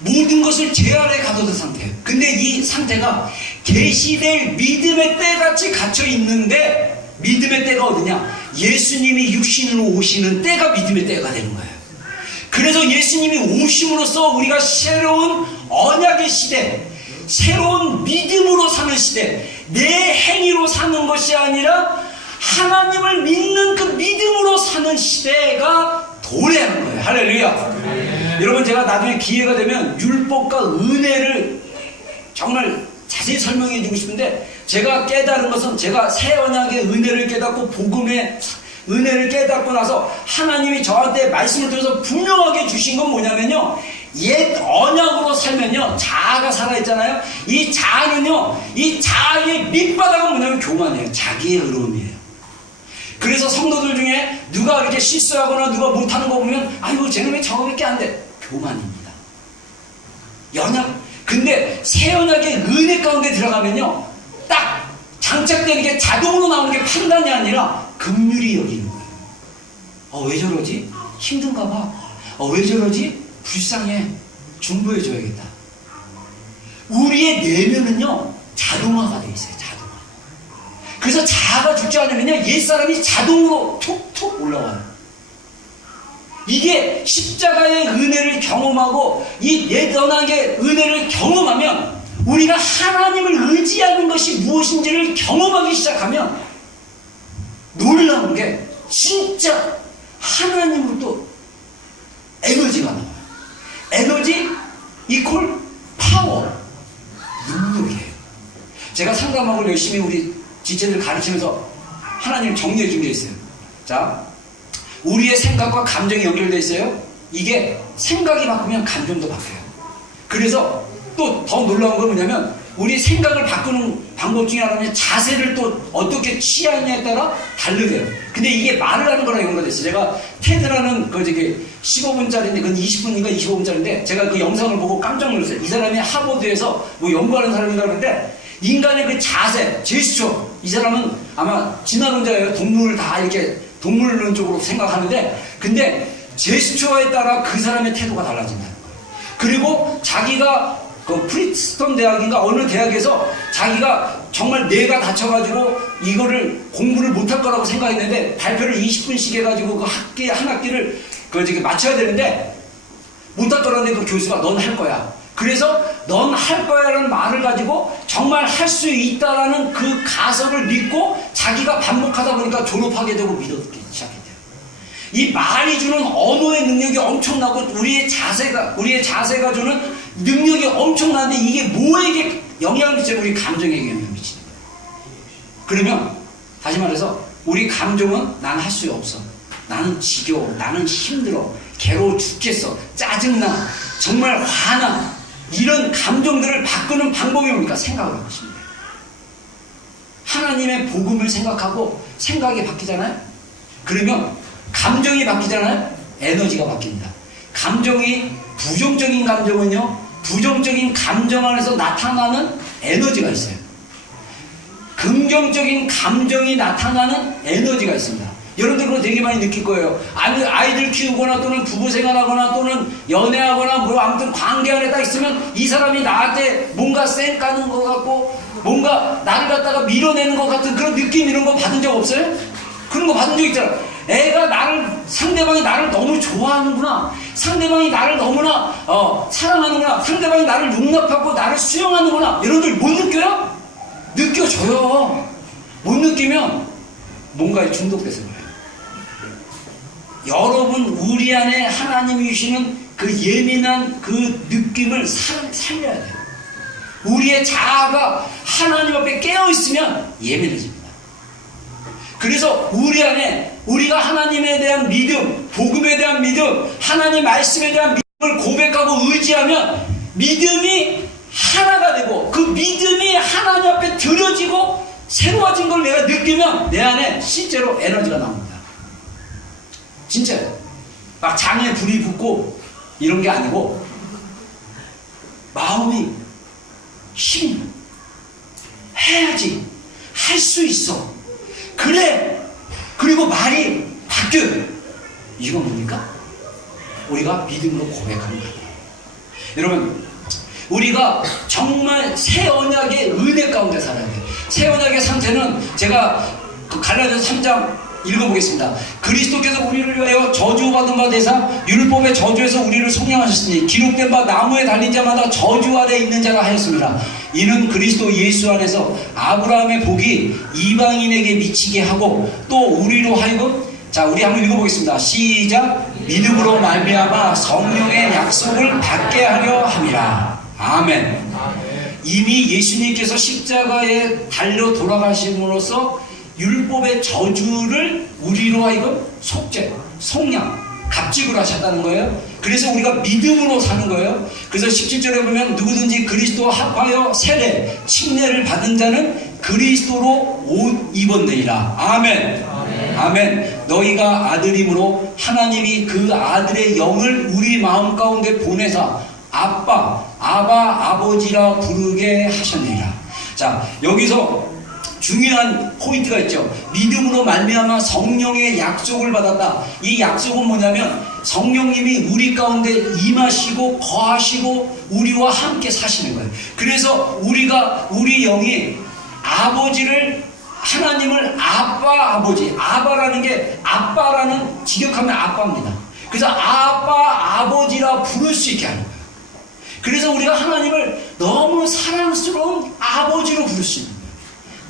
모든 것을 제 아래 가둬둔 상태예요. 근데 이 상태가 계시될 믿음의 때같이 갇혀 있는데, 믿음의 때가 어디냐? 예수님이 육신으로 오시는 때가 믿음의 때가 되는 거예요. 그래서 예수님이 오심으로써 우리가 새로운 언약의 시대, 새로운 믿음으로 사는 시대, 내 행위로 사는 것이 아니라 하나님을 믿는 그 믿음으로 사는 시대가 도래하는 거예요. 할렐루야. 여러분, 제가 나중에 기회가 되면 율법과 은혜를 정말 자세히 설명해 주고 싶은데, 제가 깨달은 것은, 제가 새 언약의 은혜를 깨닫고 복음의 은혜를 깨닫고 나서 하나님이 저한테 말씀을 드려서 분명하게 주신 건 뭐냐면요, 옛 언약으로 살면요 자아가 살아있잖아요. 이 자아는요, 이 자아의 밑바닥은 뭐냐면 교만이에요. 자기의 의로움이에요. 그래서 성도들 중에 누가 이렇게 실수하거나 누가 못하는 거 보면, 아이고 쟤는 왜 저거밖에 안 돼? 교만입니다. 연약. 근데 새 언약의 은혜 가운데 들어가면요, 딱 장착되는 게 자동으로 나오는 게 판단이 아니라 긍휼히 여기는 거예요. 왜 저러지? 힘든가 봐. 왜 저러지? 불쌍해. 중보해줘야겠다. 우리의 내면은요 자동화가 돼 있어요. 자동화. 그래서 자아가 죽지 않으면요 옛사람이 자동으로 툭툭 올라와요. 이게 십자가의 은혜를 경험하고 이 옛 언약의 은혜를 경험하면, 우리가 하나님을 의지하는 것이 무엇인지를 경험하기 시작하면 놀라운 게, 진짜 하나님으로부터 에너지가 나와요. 에너지 이퀄 파워, 능력이에요. 제가 상담학을 열심히 우리 지체들 가르치면서 하나님 정리해 준 게 있어요. 자, 우리의 생각과 감정이 연결되어 있어요. 이게 생각이 바꾸면 감정도 바뀌어요. 그래서 또 더 놀라운 건 뭐냐면 우리 생각을 바꾸는 방법 중에 하나는 자세를 또 어떻게 취하느냐에 따라 다르게요. 근데 이게 말을 하는 거랑 연관됐어요. 제가 테드라는 그 저기 15분짜리인데 그건 20분인가 25분짜리인데 제가 그 영상을 보고 깜짝 놀랐어요. 이 사람이 하버드에서 뭐 연구하는 사람인가 그러는데 인간의 그 자세, 제스처, 이 사람은 아마 진화론자예요. 동물을 다 이렇게 동물론적으로 생각하는데 근데 제스처에 따라 그 사람의 태도가 달라진다는 거예요. 그리고 자기가 그 프린스턴 대학인가 어느 대학에서 자기가 정말 뇌가 다쳐가지고 이거를 공부를 못할 거라고 생각했는데 발표를 20분씩 해가지고 그 학기 한 학기를 그 저기 마쳐야 되는데 못할 거라는데 그 교수가 넌 할 거야. 그래서 넌 할 거야라는 말을 가지고 정말 할 수 있다라는 그 가설을 믿고 자기가 반복하다 보니까 졸업하게 되고 믿었기 시작했대요. 이 말이 주는 언어의 능력이 엄청나고 우리의 자세가 주는 능력이 엄청나는데 이게 뭐에게 영향을 미치죠? 우리 감정에게 영향을 미치는 거예요. 그러면 다시 말해서 우리 감정은 난 할 수 없어. 나는 지겨워. 나는 힘들어. 괴로워 죽겠어. 짜증나. 정말 화나. 이런 감정들을 바꾸는 방법이 뭡니까? 생각을 하시는 거예요. 하나님의 복음을 생각하고 생각이 바뀌잖아요. 그러면 감정이 바뀌잖아요. 에너지가 바뀝니다. 감정이 부정적인 감정은요. 부정적인 감정 안에서 나타나는 에너지가 있어요. 긍정적인 감정이 나타나는 에너지가 있습니다. 여러분들 그거 되게 많이 느낄 거예요. 아이들 키우거나 또는 부부 생활하거나 또는 연애하거나 뭐 아무튼 관계 안에 딱 있으면 이 사람이 나한테 뭔가 쌩 까는 것 같고 뭔가 나를 갖다가 밀어내는 것 같은 그런 느낌 이런 거 받은 적 없어요? 그런 거 받은 적 있잖아요. 상대방이 나를 너무 좋아하는구나. 상대방이 나를 너무나 사랑하는구나. 상대방이 나를 용납하고 나를 수용하는구나. 여러분들 못 느껴요? 느껴져요. 못 느끼면 뭔가에 중독돼서 그래요. 여러분 우리 안에 하나님이 주시는 그 예민한 그 느낌을 살려야 돼요. 우리의 자아가 하나님 앞에 깨어있으면 예민해집니다. 그래서 우리 안에 우리가 하나님에 대한 믿음, 복음에 대한 믿음, 하나님 말씀에 대한 믿음을 고백하고 의지하면 믿음이 하나가 되고 그 믿음이 하나님 앞에 드려지고 새로워진 걸 내가 느끼면 내 안에 실제로 에너지가 나옵니다. 진짜요. 막 장에 불이 붙고 이런 게 아니고 마음이 힘 해야지 할 수 있어. 그래. 그리고 말이 바뀌어요. 이건 뭡니까? 우리가 믿음으로 고백하는 거예요. 여러분 우리가 정말 새 언약의 은혜 가운데 살아야 돼요. 새 언약의 상태는 제가 그 갈라디아서 3장 읽어보겠습니다. 그리스도께서 우리를 위하여 저주받은 바 되사 율법의 저주에서 우리를 속량하셨으니 기록된 바 나무에 달린 자마다 저주 아래 있는 자라 하였습니다. 이는 그리스도 예수 안에서 아브라함의 복이 이방인에게 미치게 하고 또 우리로 하여금 자 우리 한번 읽어보겠습니다. 시작. 믿음으로 말미암아 성령의 약속을 받게 하려 함이라. 아멘. 이미 예수님께서 십자가에 달려 돌아가심으로써 율법의 저주를 우리로 하여금 속죄, 속량, 갑직을 하셨다는 거예요. 그래서 우리가 믿음으로 사는 거예요. 그래서 17절에 보면 누구든지 그리스도와 합하여 세례, 침례를 받은 자는 그리스도로 옷 입었느니라. 아멘. 아멘. 아멘. 너희가 아들임으로 하나님이 그 아들의 영을 우리 마음 가운데 보내사 아빠, 아버지라 부르게 하셨느니라. 자, 여기서 중요한 포인트가 있죠. 믿음으로 말미암아 성령의 약속을 받았다. 이 약속은 뭐냐면 성령님이 우리 가운데 임하시고 거하시고 우리와 함께 사시는 거예요. 그래서 우리 영이 아버지를 하나님을 아버지 아바라는 게 아빠라는 직역하면 아빠입니다. 그래서 아버지라 부를 수 있게 하는 거예요. 그래서 우리가 하나님을 너무 사랑스러운 아버지로 부를 수 있는 거예요.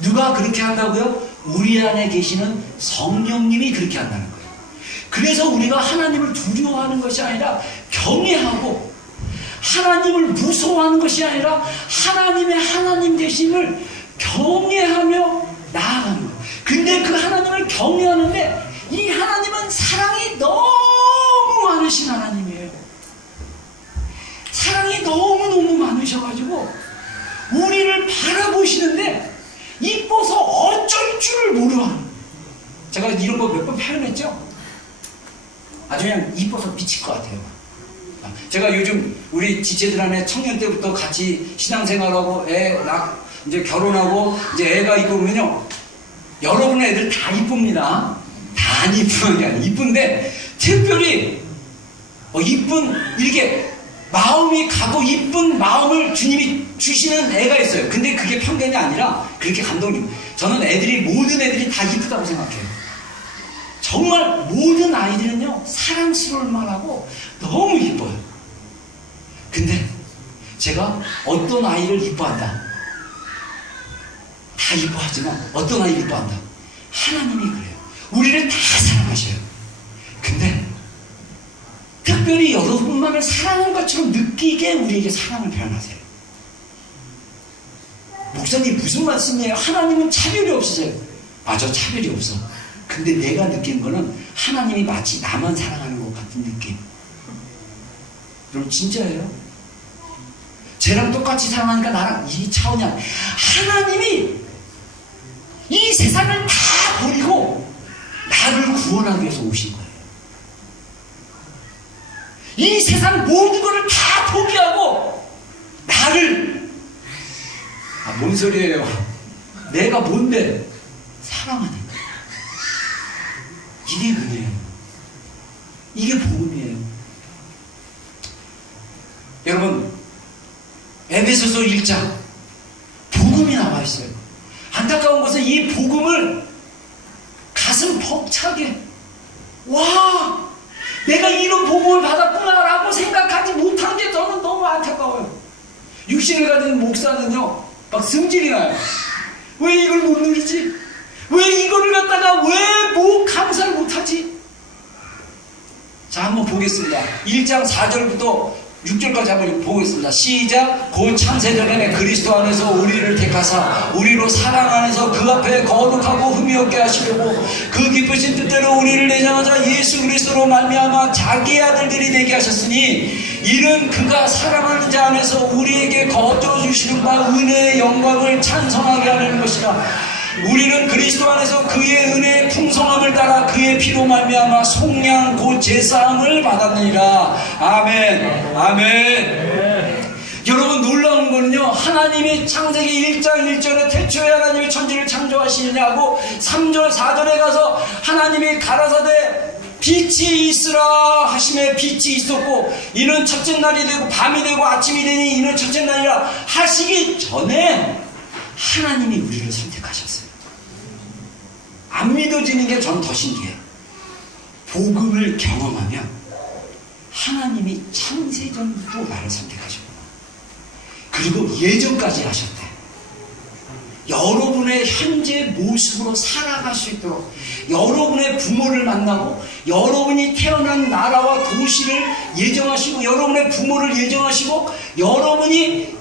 누가 그렇게 한다고요? 우리 안에 계시는 성령님이 그렇게 한다는 거예요. 그래서 우리가 하나님을 두려워하는 것이 아니라 경외하고 하나님을 무서워하는 것이 아니라 하나님의 하나님 되심을 경외하며 나아가는 거예요. 근데 그 하나님을 경외하는데 이 하나님은 사랑이 너무 많으신 하나님이에요. 사랑이 너무너무 많으셔. 계셔가지고 우리를 바라보시는데 이뻐서 어쩔 줄을 모르는. 제가 이런 거 몇 번 표현했죠? 아주 그냥 이뻐서 미칠 것 같아요. 제가 요즘 우리 지체들 청년 때부터 같이 신앙생활하고 이제 결혼하고 이제 애가 있고 그러면요, 여러분의 애들 다 이쁩니다. 다 안 이쁜 게 아니라 이쁜데 특별히 이쁜 이렇게 마음이 가고 이쁜 마음을 주님이 주시는 애가 있어요. 근데 그게 편견이 아니라 그렇게 감동이. 저는 모든 애들이 다 이쁘다고 생각해요. 정말 모든 아이들은요, 사랑스러울 만하고 너무 이뻐요. 근데 제가 어떤 아이를 이뻐한다, 다 이뻐하지만 어떤 아이를 이뻐한다, 하나님이 그래요. 우리를 다 사랑하셔요. 근데 특별히 여러분만을 사랑하는 것처럼 느끼게 우리에게 사랑을 표현하세요. 목사님 무슨 말씀이에요? 하나님은 차별이 없으세요. 맞아, 차별이 없어. 근데 내가 느낀 거는 하나님이 마치 나만 사랑하는 것 같은 느낌. 여러분 진짜예요. 쟤랑 똑같이 사랑하니까 나랑 이 차원이 아니야. 하나님이 이 세상을 다 버리고 나를 구원하기 위해서 오신 거예요. 이 세상 모든 것을 다 포기하고 나를, 뭔 소리예요? 내가 뭔데? 사랑하니까. 이게 은혜예요. 이게 복음이에요. 여러분, 에베소서 1장 복음이 나와 있어요. 안타까운 것은 이 복음을 가슴 벅차게, 와, 내가 이런 복음을 받았구나라고 생각하지 못한 게 저는 너무 안타까워요. 육신을 가진 목사는요, 막 승질이 나요. 왜 이걸 못 누리지? 왜 이거를 갖다가 왜 감사를 못하지? 자, 한번 보겠습니다. 1장 4절부터 6절까지 한번 보겠습니다. 시작. 곧 창세전에 그리스도 안에서 우리를 택하사 우리로 사랑 안에서 그 앞에 거룩하고 흠이 없게 하시려고 그 기쁘신 뜻대로 우리를 내장하자 예수 그리스도로 말미암아 자기의 아들들이 되게 하셨으니 이는 그가 사랑하는 자 안에서 우리에게 거저 주시는 바 은혜의 영광을 찬송하게 하는 것이라. 우리는 그리스도 안에서 그의 은혜의 풍성함을 따라 그의 피로 말미암아 속량 곧 제사함을 받았느니라. 아멘. 아멘. 여러분, 놀라운 거는요, 하나님이 창세기 1장 1절에 태초에 하나님이 천지를 창조하시느냐고 3절 4절에 가서 하나님이 가라사대 빛이 있으라 하심에 빛이 있었고 이는 첫째 날이 되고 밤이 되고 아침이 되니 이는 첫째 날이라 하시기 전에 하나님이 우리를 선택하셨어요. 안 믿어지는 게 전 더 신기해요. 복음을 경험하면 하나님이 창세전부터 나를 선택하셨구나. 그리고 예전까지 하셨대. 여러분의 현재 모습으로 살아갈 수 있도록 여러분의 부모를 만나고 여러분이 태어난 나라와 도시를 예정하시고 여러분의 부모를 예정하시고 여러분이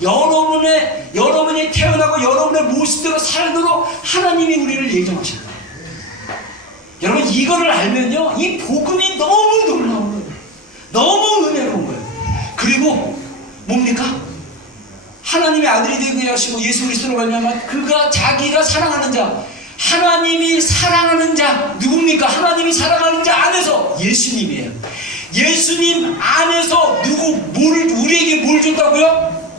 태어나고 여러분의 모습대로 살도록 하나님이 우리를 예정하셨다. 여러분, 이거를 알면요, 이 복음이 너무 놀라운 거예요. 너무 은혜로운 거예요. 그리고 뭡니까? 하나님의 아들이 되게 하시고 예수 그리스도로 말미암아 그가 자기가 사랑하는 자, 하나님이 사랑하는 자 누굽니까? 하나님이 사랑하는 자 안에서 예수님이에요. 예수님 안에서 우리에게 뭘 줬다고요?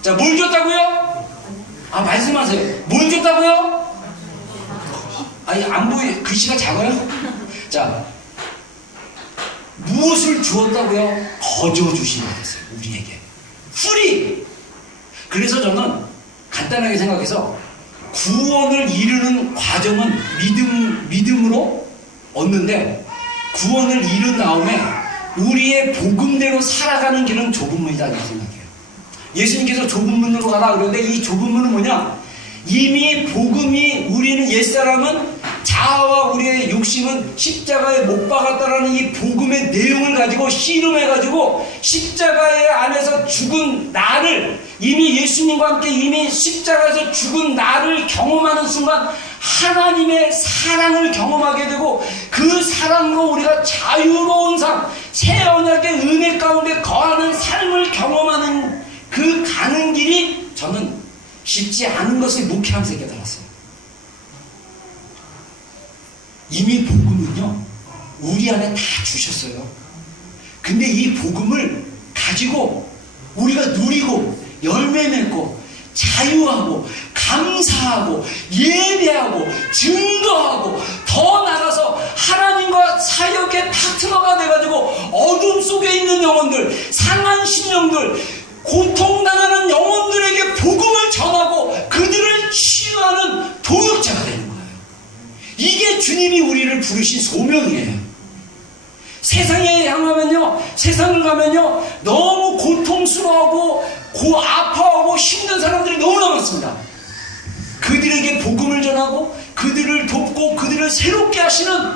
자, 뭘 줬다고요? 말씀하세요. 뭘 줬다고요? 안 보여. 글씨가 작아요? 자, 무엇을 주었다고요? 거저 주시는 거였어요. 우리에게. 풀이. 그래서 저는 간단하게 생각해서 구원을 이루는 과정은 믿음으로 얻는데 구원을 이룬 다음에 우리의 복음대로 살아가는 길은 좁은 문이다 이렇게 생각해요. 예수님께서 좁은 문으로 가라 그러는데 이 좁은 문은 뭐냐? 이미 복음이 우리는 옛사람은 자아와 우리의 욕심은 십자가에 못 박았다라는 이 복음의 내용을 가지고 씨름해가지고 십자가의 안에서 죽은 나를 이미 예수님과 함께 이미 십자가에서 죽은 나를 경험하는 순간 하나님의 사랑을 경험하게 되고 그 사랑으로 우리가 자유로운 삶, 새 언약의 은혜 가운데 거하는 삶을 경험하는 그 쉽지 않은 것을 목회하면서 깨달았어요. 이미 복음은요, 우리 안에 다 주셨어요. 근데 이 복음을 가지고 우리가 누리고 열매 맺고 자유하고 감사하고 예배하고 증거하고 더 나가서 하나님과 사역의 파트너가 돼가지고 어둠 속에 있는 영혼들, 상한 심령들, 고통당하는 영혼들에게 복음을 전하고 그들을 치유하는 도역자가 되는 거예요. 이게 주님이 우리를 부르신 소명이에요. 세상에 향하면요, 세상을 가면요, 너무 고통스러워하고 아파하고 힘든 사람들이 너무나 많습니다. 그들에게 복음을 전하고 그들을 돕고 그들을 새롭게 하시는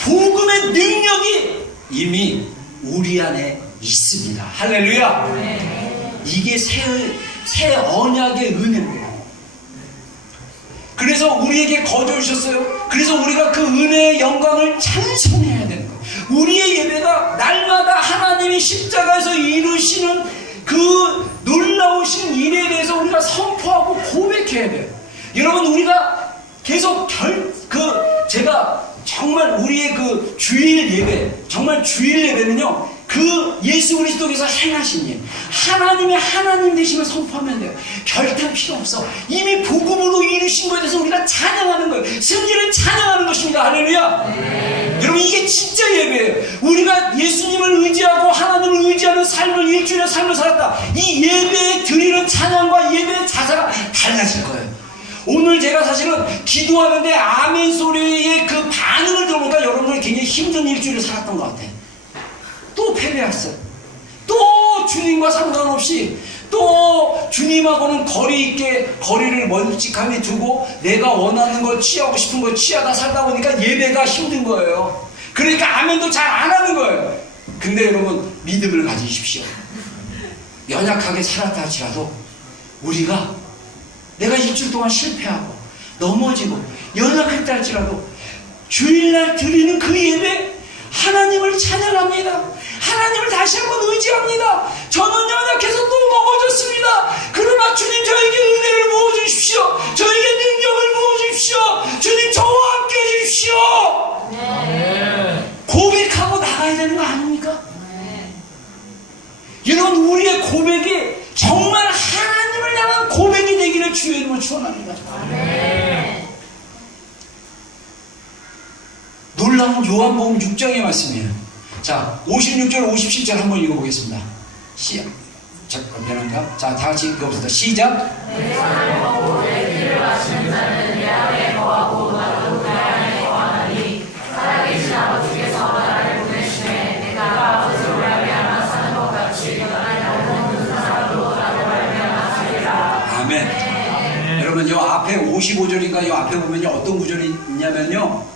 복음의 능력이 이미 우리 안에 있습니다. 할렐루야. 이게 새 언약의 은혜입니다. 그래서 우리에게 거저 주셨어요. 그래서 우리가 그 은혜의 영광을 찬송해야 되는 거예요. 우리의 예배가 날마다 하나님이 십자가에서 이루시는 그 놀라우신 일에 대해서 우리가 선포하고 고백해야 돼요. 여러분, 우리가 계속 제가 정말 우리의 그 주일 예배, 정말 주일 예배는요, 그 예수 그리스도께서 행하신 일, 하나님의 하나님 되심을 선포하면 돼요. 결단 필요 없어. 이미 복음으로 이루신 것에 대해서 우리가 찬양하는 거예요. 승리를 찬양하는 것입니다. 할렐루야. 여러분, 이게 진짜 예배예요. 우리가 예수님을 의지하고 하나님을 의지하는 삶을, 일주일의 삶을 살았다. 이 예배에 드리는 찬양과 예배의 자세가 달라질 거예요. 오늘 제가 사실은 기도하는데 아멘 소리의 그 반응을 들어보니까 여러분들이 굉장히 힘든 일주일을 살았던 것 같아요. 또 패배했어요. 또 주님과 상관없이 또 주님하고는 거리를 멀찍하게 두고 내가 원하는 걸 취하고 싶은 걸 취하다 살다 보니까 예배가 힘든 거예요. 그러니까 아멘도 잘 안 하는 거예요. 근데 여러분, 믿음을 가지십시오. 연약하게 살았다 할지라도 우리가 내가 일주일 동안 실패하고 넘어지고 연약했다 할지라도 주일날 드리는 그 예배, 하나님을 찬양합니다. 하나님을 다시 한번 의지합니다. 저는 연약해서 또 넘어졌습니다. 그러나 주님, 저에게 은혜를 부어주십시오. 저에게 능력을 부어주십시오. 주님, 저와 함께 해주십시오. 고백하고 나가야 되는 거 아닙니까? 여러분, 우리의 고백이 정말 하나님을 향한 고백이 되기를 주의 이름으로 축원합니다. 놀라운 요한복음 6장의 말씀이에요. 자, 56절, 57절 한번 읽어보겠습니다. 잠깐만요. 자, 다 같이 읽어봅시다. 시작. 내 산을 먹고 내 피를 마시는 자는 내 안에 거하고 나도 그 안에 거하나니 살아계신 아버지께서 나를 보내시매 내가 아버지로 말미암아 사는 것 같이 나를 먹는 사람으로 나로 말미암아 살리라. 아멘. 여러분, 요 앞에 55절인가 요 앞에 보면요, 어떤 구절이 있냐면요,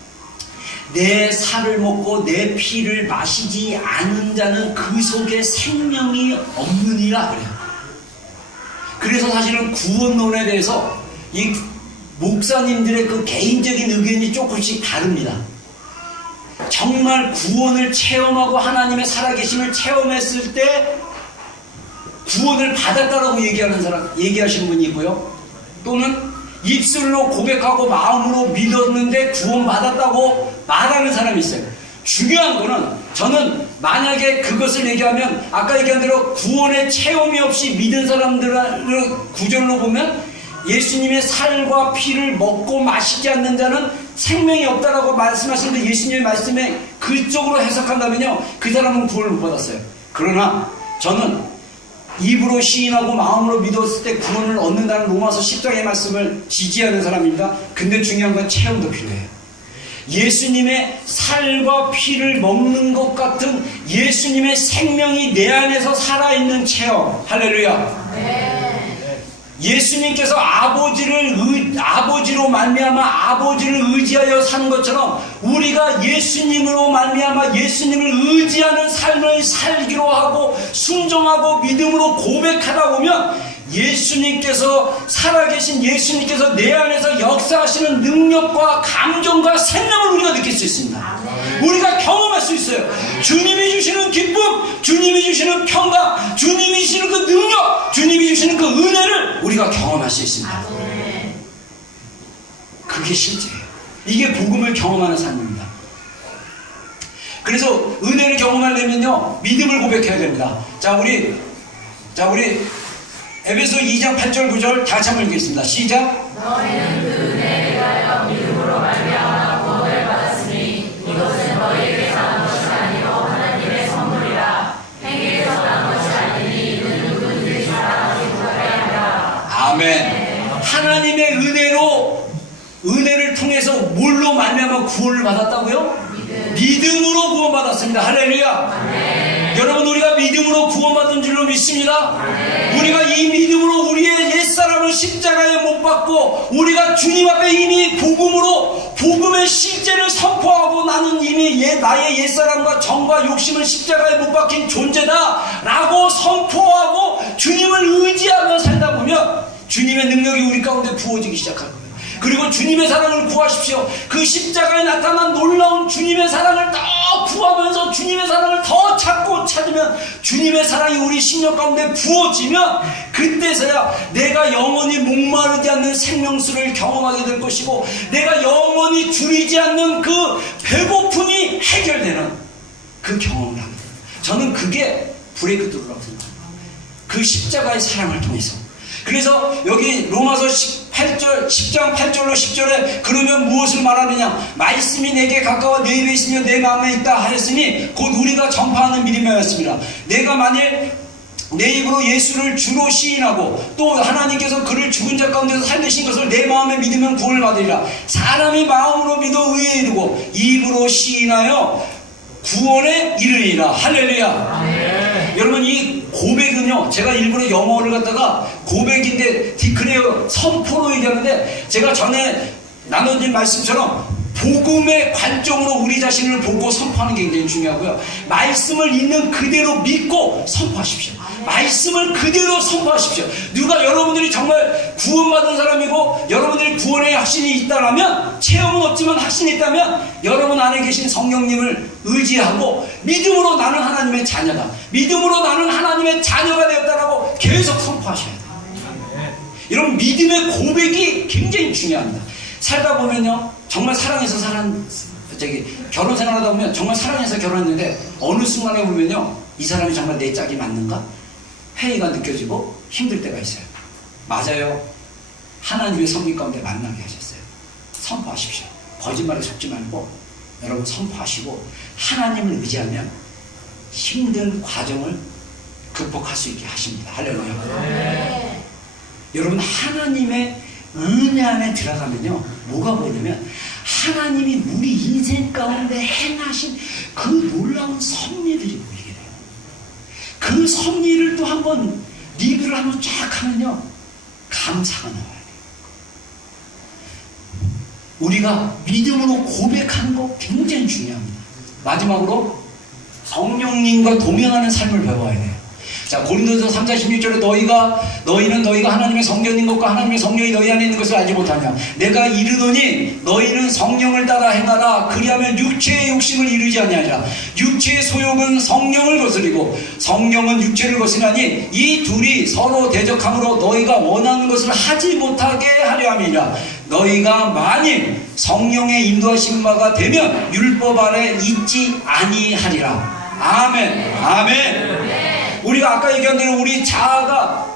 내 살을 먹고 내 피를 마시지 않는 자는 그 속에 생명이 없느니라 그래요. 그래서 사실은 구원론에 대해서 이 목사님들의 그 개인적인 의견이 조금씩 다릅니다. 정말 구원을 체험하고 하나님의 살아계심을 체험했을 때 구원을 받았다라고 얘기하시는 분이 있고요. 또는 입술로 고백하고 마음으로 믿었는데 구원받았다고 말하는 사람이 있어요. 중요한 거는, 저는 만약에 그것을 얘기하면 아까 얘기한 대로 구원의 체험이 없이 믿은 사람들을 구절로 보면 예수님의 살과 피를 먹고 마시지 않는 자는 생명이 없다라고 말씀하시는데, 예수님의 말씀에 그쪽으로 해석한다면요, 그 사람은 구원을 못 받았어요. 그러나 저는 입으로 시인하고 마음으로 믿었을 때 구원을 얻는다는 로마서 10장의 말씀을 지지하는 사람입니다. 근데 중요한 건 체험도 필요해요. 예수님의 살과 피를 먹는 것 같은 예수님의 생명이 내 안에서 살아있는 체험. 할렐루야. 네. 예수님께서 아버지로 말미암아 아버지를 의지하여 사는 것처럼 우리가 예수님으로 말미암아 예수님을 의지하는 삶을 살기로 하고 순종하고 믿음으로 고백하다 보면 예수님께서 살아계신 예수님께서 내 안에서 역사하시는 능력과 감정과 생명을 우리가 느낄 수 있습니다. 우리가 경험할 수 있어요. 주님이 주시는 기쁨, 주님이 주시는 평강, 주님이 주시는 그 능력, 주님이 주시는 그 은혜를 우리가 경험할 수 있어요. 수 있습니다. 그게 실제예요. 이게 복음을 경험하는 삶입니다. 그래서 은혜를 경험하려면요, 믿음을 고백해야 됩니다. 자, 우리 에베소 2장 8절 9절 다 같이 한번 읽겠습니다. 시작. 너희는 그 은혜에 대하여 믿음으로 말미암아 구원을 받았으니 이것은 너희에게서 난 것이 아니요 하나님의 선물이라. 행위에서 난 것이 아니니 이는 누구든지 사랑하지 못하게 하라. 아멘. 하나님의 은혜를 통해서 뭘로 말미암아 구원을 받았다고요? 믿음으로 구원받았습니다. 할렐루야. 여러분, 우리가 믿음으로 구원받은 줄로 믿습니다. 우리가 이 믿음으로 우리의 옛사람을 십자가에 못 박고 우리가 주님 앞에 이미 복음의 실제를 선포하고 나는 이미 나의 옛사람과 정과 욕심은 십자가에 못 박힌 존재다 라고 선포하고 주님을 의지하며 살다 보면 주님의 능력이 우리 가운데 부어지기 시작할 거예요. 그리고 주님의 사랑을 구하십시오. 그 십자가에 나타난 놀라운 주님의 사랑을 더 구하면서 주님의 사랑을 더 찾고 찾으면 주님의 사랑이 우리 심령 가운데 부어지면 그때서야 내가 영원히 목마르지 않는 생명수를 경험하게 될 것이고 내가 영원히 줄이지 않는 그 배고픔이 해결되는 그 경험을 하게 됩니다. 저는 그게 브레이크 스루라고 생각합니다. 그 십자가의 사랑을 통해서. 그래서 여기 로마서 10장 8절로 10절에 그러면 무엇을 말하느냐, 말씀이 내게 가까워 내 입에 있으며 내 마음에 있다 하였으니 곧 우리가 전파하는 믿음이었습니다. 내가 만일 내 입으로 예수를 주로 시인하고 또 하나님께서 그를 죽은 자 가운데서 살리신 것을 내 마음에 믿으면 구원을 받으리라. 사람이 마음으로 믿어 의에 이르고 입으로 시인하여 구원에 이르리라. 할렐루야. 네. 여러분, 이 고백은요, 제가 일부러 영어를 갖다가 고백인데 디크레어 선포로 얘기하는데, 제가 전에 나눠진 말씀처럼 복음의 관점으로 우리 자신을 보고 선포하는 게 굉장히 중요하고요. 말씀을 있는 그대로 믿고 선포하십시오. 말씀을 그대로 선포하십시오. 누가 여러분들이 정말 구원받은 사람이고 여러분들이 구원의 확신이 있다면, 체험은 없지만 확신이 있다면 여러분 안에 계신 성령님을 의지하고 믿음으로 나는 하나님의 자녀다, 믿음으로 나는 하나님의 자녀가 되었다라고 계속 선포하셔야 돼요. 여러분, 믿음의 고백이 굉장히 중요합니다. 살다 보면요, 정말 사랑해서 결혼 생활하다 보면 정말 사랑해서 결혼했는데 어느 순간에 보면요, 이 사람이 정말 내 짝이 맞는가? 회의가 느껴지고 힘들 때가 있어요. 맞아요. 하나님의 성령 가운데 만나게 하셨어요. 선포하십시오. 거짓말에 속지 말고 여러분 선포하시고 하나님을 의지하면 힘든 과정을 극복할 수 있게 하십니다. 할렐루야. 네. 여러분, 하나님의 은혜 안에 들어가면요, 뭐가 보이냐면 하나님이 우리 인생 가운데 행하신 그 놀라운 섭리들이 보이게 돼요. 그 섭리를 또 한번 리뷰를 한번 쫙 하면요, 감사가 나와요. 우리가 믿음으로 고백하는 거 굉장히 중요합니다. 마지막으로 성령님과 동행하는 삶을 배워야 돼요. 자, 고린도서 3장 16절에 너희는 너희가 하나님의 성령인 것과 하나님의 성령이 너희 안에 있는 것을 알지 못하냐. 내가 이르노니 너희는 성령을 따라 행하라. 그리하면 육체의 욕심을 이루지 아니하리라. 육체의 소욕은 성령을 거스리고 성령은 육체를 거스리나니 이 둘이 서로 대적함으로 너희가 원하는 것을 하지 못하게 하려 함이라. 너희가 만일 성령의 인도하신 바가 되면 율법 아래 있지 아니하리라. 아멘. 아멘. 우리가 아까 얘기한 대로 우리 자아가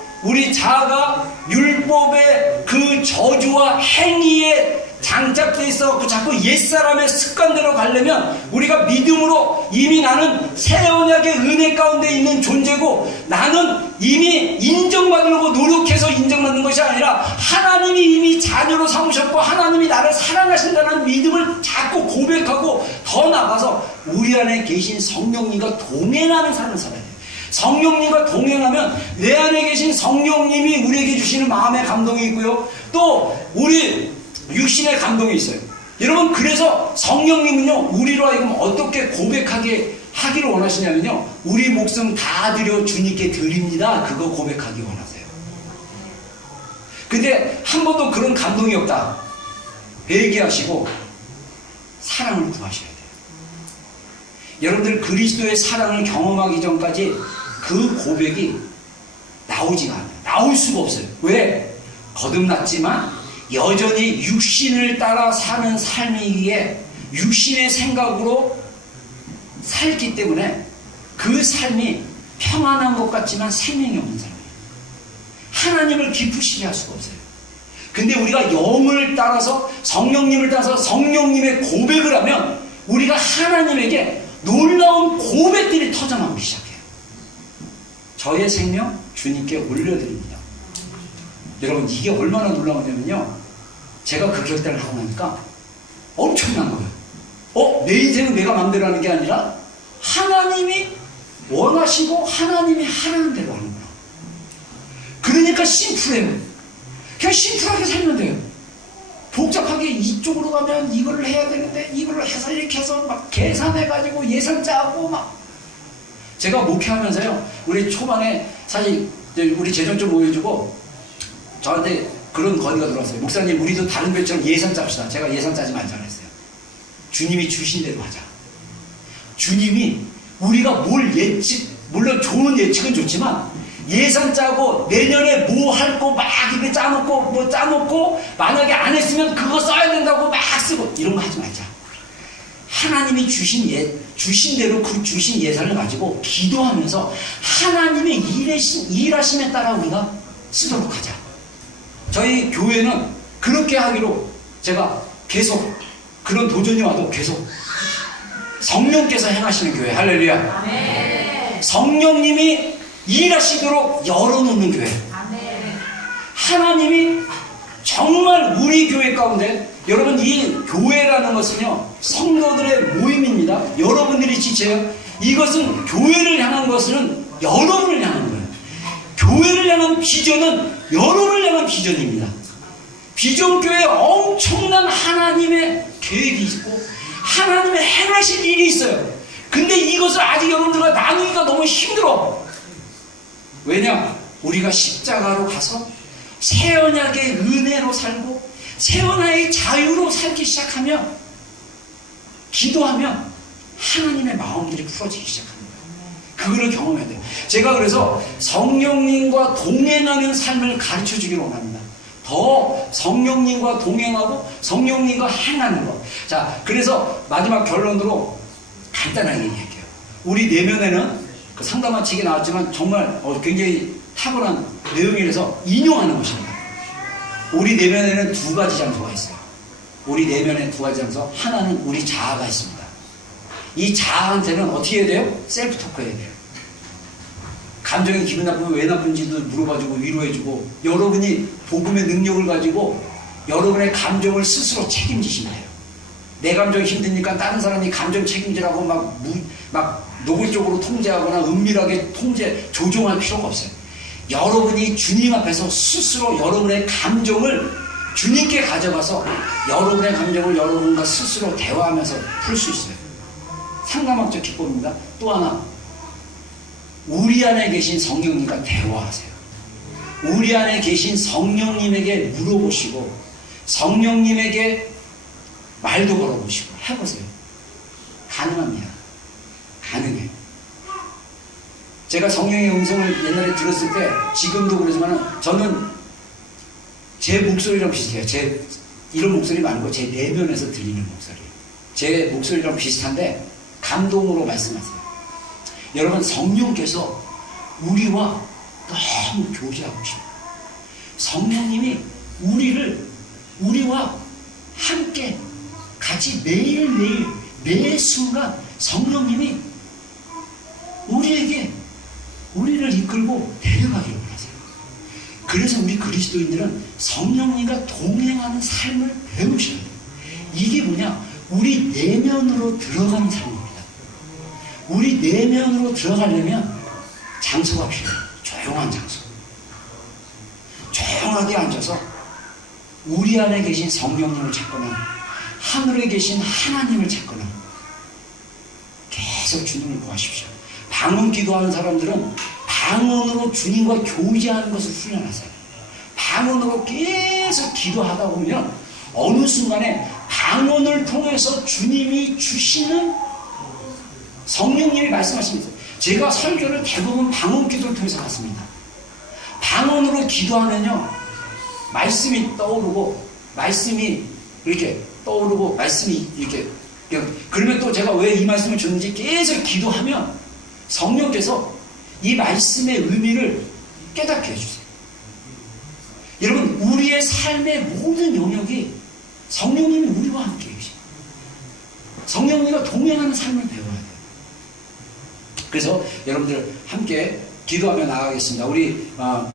율법의 그 저주와 행위에 장착되어 있어 자꾸 옛사람의 습관대로 가려면 우리가 믿음으로 이미 나는 새 언약의 은혜 가운데 있는 존재고 나는 이미 인정받으려고 노력해서 인정받는 것이 아니라 하나님이 이미 자녀로 삼으셨고 하나님이 나를 사랑하신다는 믿음을 자꾸 고백하고 더 나가서 우리 안에 계신 성령님과 동행하는 삶을 살아야 돼요. 성령님과 동행하면 내 안에 계신 성령님이 우리에게 주시는 마음의 감동이 있고요, 또 우리 육신의 감동이 있어요. 여러분, 그래서 성령님은요, 우리로 하여금 어떻게 고백하게 하기를 원하시냐면요, 우리 목숨 다 드려 주님께 드립니다, 그거 고백하기 원하세요. 근데 한 번도 그런 감동이 없다, 회개하시고 사랑을 구하셔야 돼요. 여러분들 그리스도의 사랑을 경험하기 전까지 그 고백이 나오지가 않아요. 나올 수가 없어요. 왜? 거듭났지만 여전히 육신을 따라 사는 삶이기에 육신의 생각으로 살기 때문에 그 삶이 평안한 것 같지만 생명이 없는 삶이에요. 하나님을 기쁘시게 할 수가 없어요. 근데 우리가 영을 따라서 성령님을 따라서 성령님의 고백을 하면 우리가 하나님에게 놀라운 고백들이 터져나오기 시작해요. 저의 생명 주님께 올려드립니다. 여러분, 이게 얼마나 놀라우냐면요, 제가 그 결단을 하고 나니까 엄청난 거예요. 내 인생은 내가 마음대로 하는 게 아니라 하나님이 원하시고 하나님이 하라는 대로 하는구나. 그러니까 심플해요. 그냥 심플하게 살면 돼요. 복잡하게 이쪽으로 가면 이걸 해야 되는데 이걸 해서 이렇게 해서 막 계산해가지고 예산 짜고 막. 제가 목회하면서요, 우리 초반에 사실 우리 재정 좀 보여주고 저한테 그런 건의가 들어왔어요. 목사님, 우리도 다른 교회처럼 예산 짭시다. 제가 예산 짜지 말자 그랬어요. 주님이 주신 대로 하자. 주님이 우리가 뭘 예측, 물론 좋은 예측은 좋지만 예산 짜고 내년에 뭐 할 거 막 이렇게 짜놓고 뭐 짜놓고 만약에 안 했으면 그거 써야 된다고 막 쓰고 이런 거 하지 말자. 하나님이 주신 대로 그 주신 예산을 가지고 기도하면서 하나님의 일하심에 따라 우리가 쓰도록 하자. 저희 교회는 그렇게 하기로 제가 계속 그런 도전이 와도 계속 성령께서 행하시는 교회. 할렐루야. 아멘. 성령님이 일하시도록 열어놓는 교회. 아멘. 하나님이 정말 우리 교회 가운데, 여러분, 이 교회라는 것은요 성도들의 모임입니다. 여러분들이 지체요. 이것은 교회를 향한 것은 여러분을 향한 거예요. 교회를 향한 비전은 여러분을 향한 비전입니다. 비전교회에 엄청난 하나님의 계획이 있고 하나님의 행하실 일이 있어요. 근데 이것을 아직 여러분들과 나누기가 너무 힘들어. 왜냐? 우리가 십자가로 가서 새 언약의 은혜로 살고 새 언약의 자유로 살기 시작하면, 기도하면 하나님의 마음들이 풀어지기 시작합니다. 그거를 경험해야 돼요. 제가 그래서 성령님과 동행하는 삶을 가르쳐 주기를 원합니다. 더 성령님과 동행하고 성령님과 행하는 것. 자, 그래서 마지막 결론으로 간단하게 얘기할게요. 우리 내면에는 그 상담한 책에 나왔지만 정말 굉장히 탁월한 내용이라서 인용하는 것입니다. 우리 내면에는 두 가지 장소가 있어요. 우리 내면에 두 가지 장소. 하나는 우리 자아가 있습니다. 이 자아한테는 어떻게 해야 돼요? 셀프 토크 해야 돼요. 감정이 기분 나쁘면 왜 나쁜지도 물어봐주고 위로해주고, 여러분이 복음의 능력을 가지고 여러분의 감정을 스스로 책임지시면 돼요. 내 감정이 힘드니까 다른 사람이 감정 책임지라고 막 노골적으로 통제하거나 은밀하게 조종할 필요가 없어요. 여러분이 주님 앞에서 스스로 여러분의 감정을 주님께 가져가서 여러분의 감정을 여러분과 스스로 대화하면서 풀 수 있어요. 상담학적 기법입니다. 또 하나, 우리 안에 계신 성령님과 대화하세요. 우리 안에 계신 성령님에게 물어보시고 성령님에게 말도 걸어보시고 해보세요. 가능합니다. 가능해요. 제가 성령의 음성을 옛날에 들었을 때, 지금도 그러지만 저는 제 목소리랑 비슷해요. 이런 목소리 말고 제 내면에서 들리는 목소리. 제 목소리랑 비슷한데 감동으로 말씀하세요. 여러분, 성령께서 우리와 너무 교제하고 싶어요. 성령님이 우리와 함께 같이 매일매일 매 순간 성령님이 우리를 이끌고 데려가기를 원하세요. 그래서 우리 그리스도인들은 성령님과 동행하는 삶을 배우셔야 돼요. 이게 뭐냐? 우리 내면으로 들어가는 삶입니다. 우리 내면으로 들어가려면 장소가 필요해요. 조용한 장소. 조용하게 앉아서 우리 안에 계신 성령님을 찾거나 하늘에 계신 하나님을 찾거나 계속 주님을 구하십시오. 방언 기도하는 사람들은 방언으로 주님과 교제하는 것을 훈련하세요. 방언으로 계속 기도하다 보면 어느 순간에 방언을 통해서 주님이 주시는 성령님이 말씀하십니다. 제가 설교를 대부분 방언 기도를 통해서 갔습니다. 방언으로 기도하면요, 말씀이 떠오르고 말씀이 이렇게 떠오르고 말씀이 이렇게 그러면 또 제가 왜 이 말씀을 줬는지 계속 기도하면 성령께서 이 말씀의 의미를 깨닫게 해주세요. 여러분 우리의 삶의 모든 영역이 성령님이 우리와 함께 계십니다. 성령님과 동행하는 삶을 배워야 돼요. 그래서 여러분들 함께 기도하며 나가겠습니다. 우리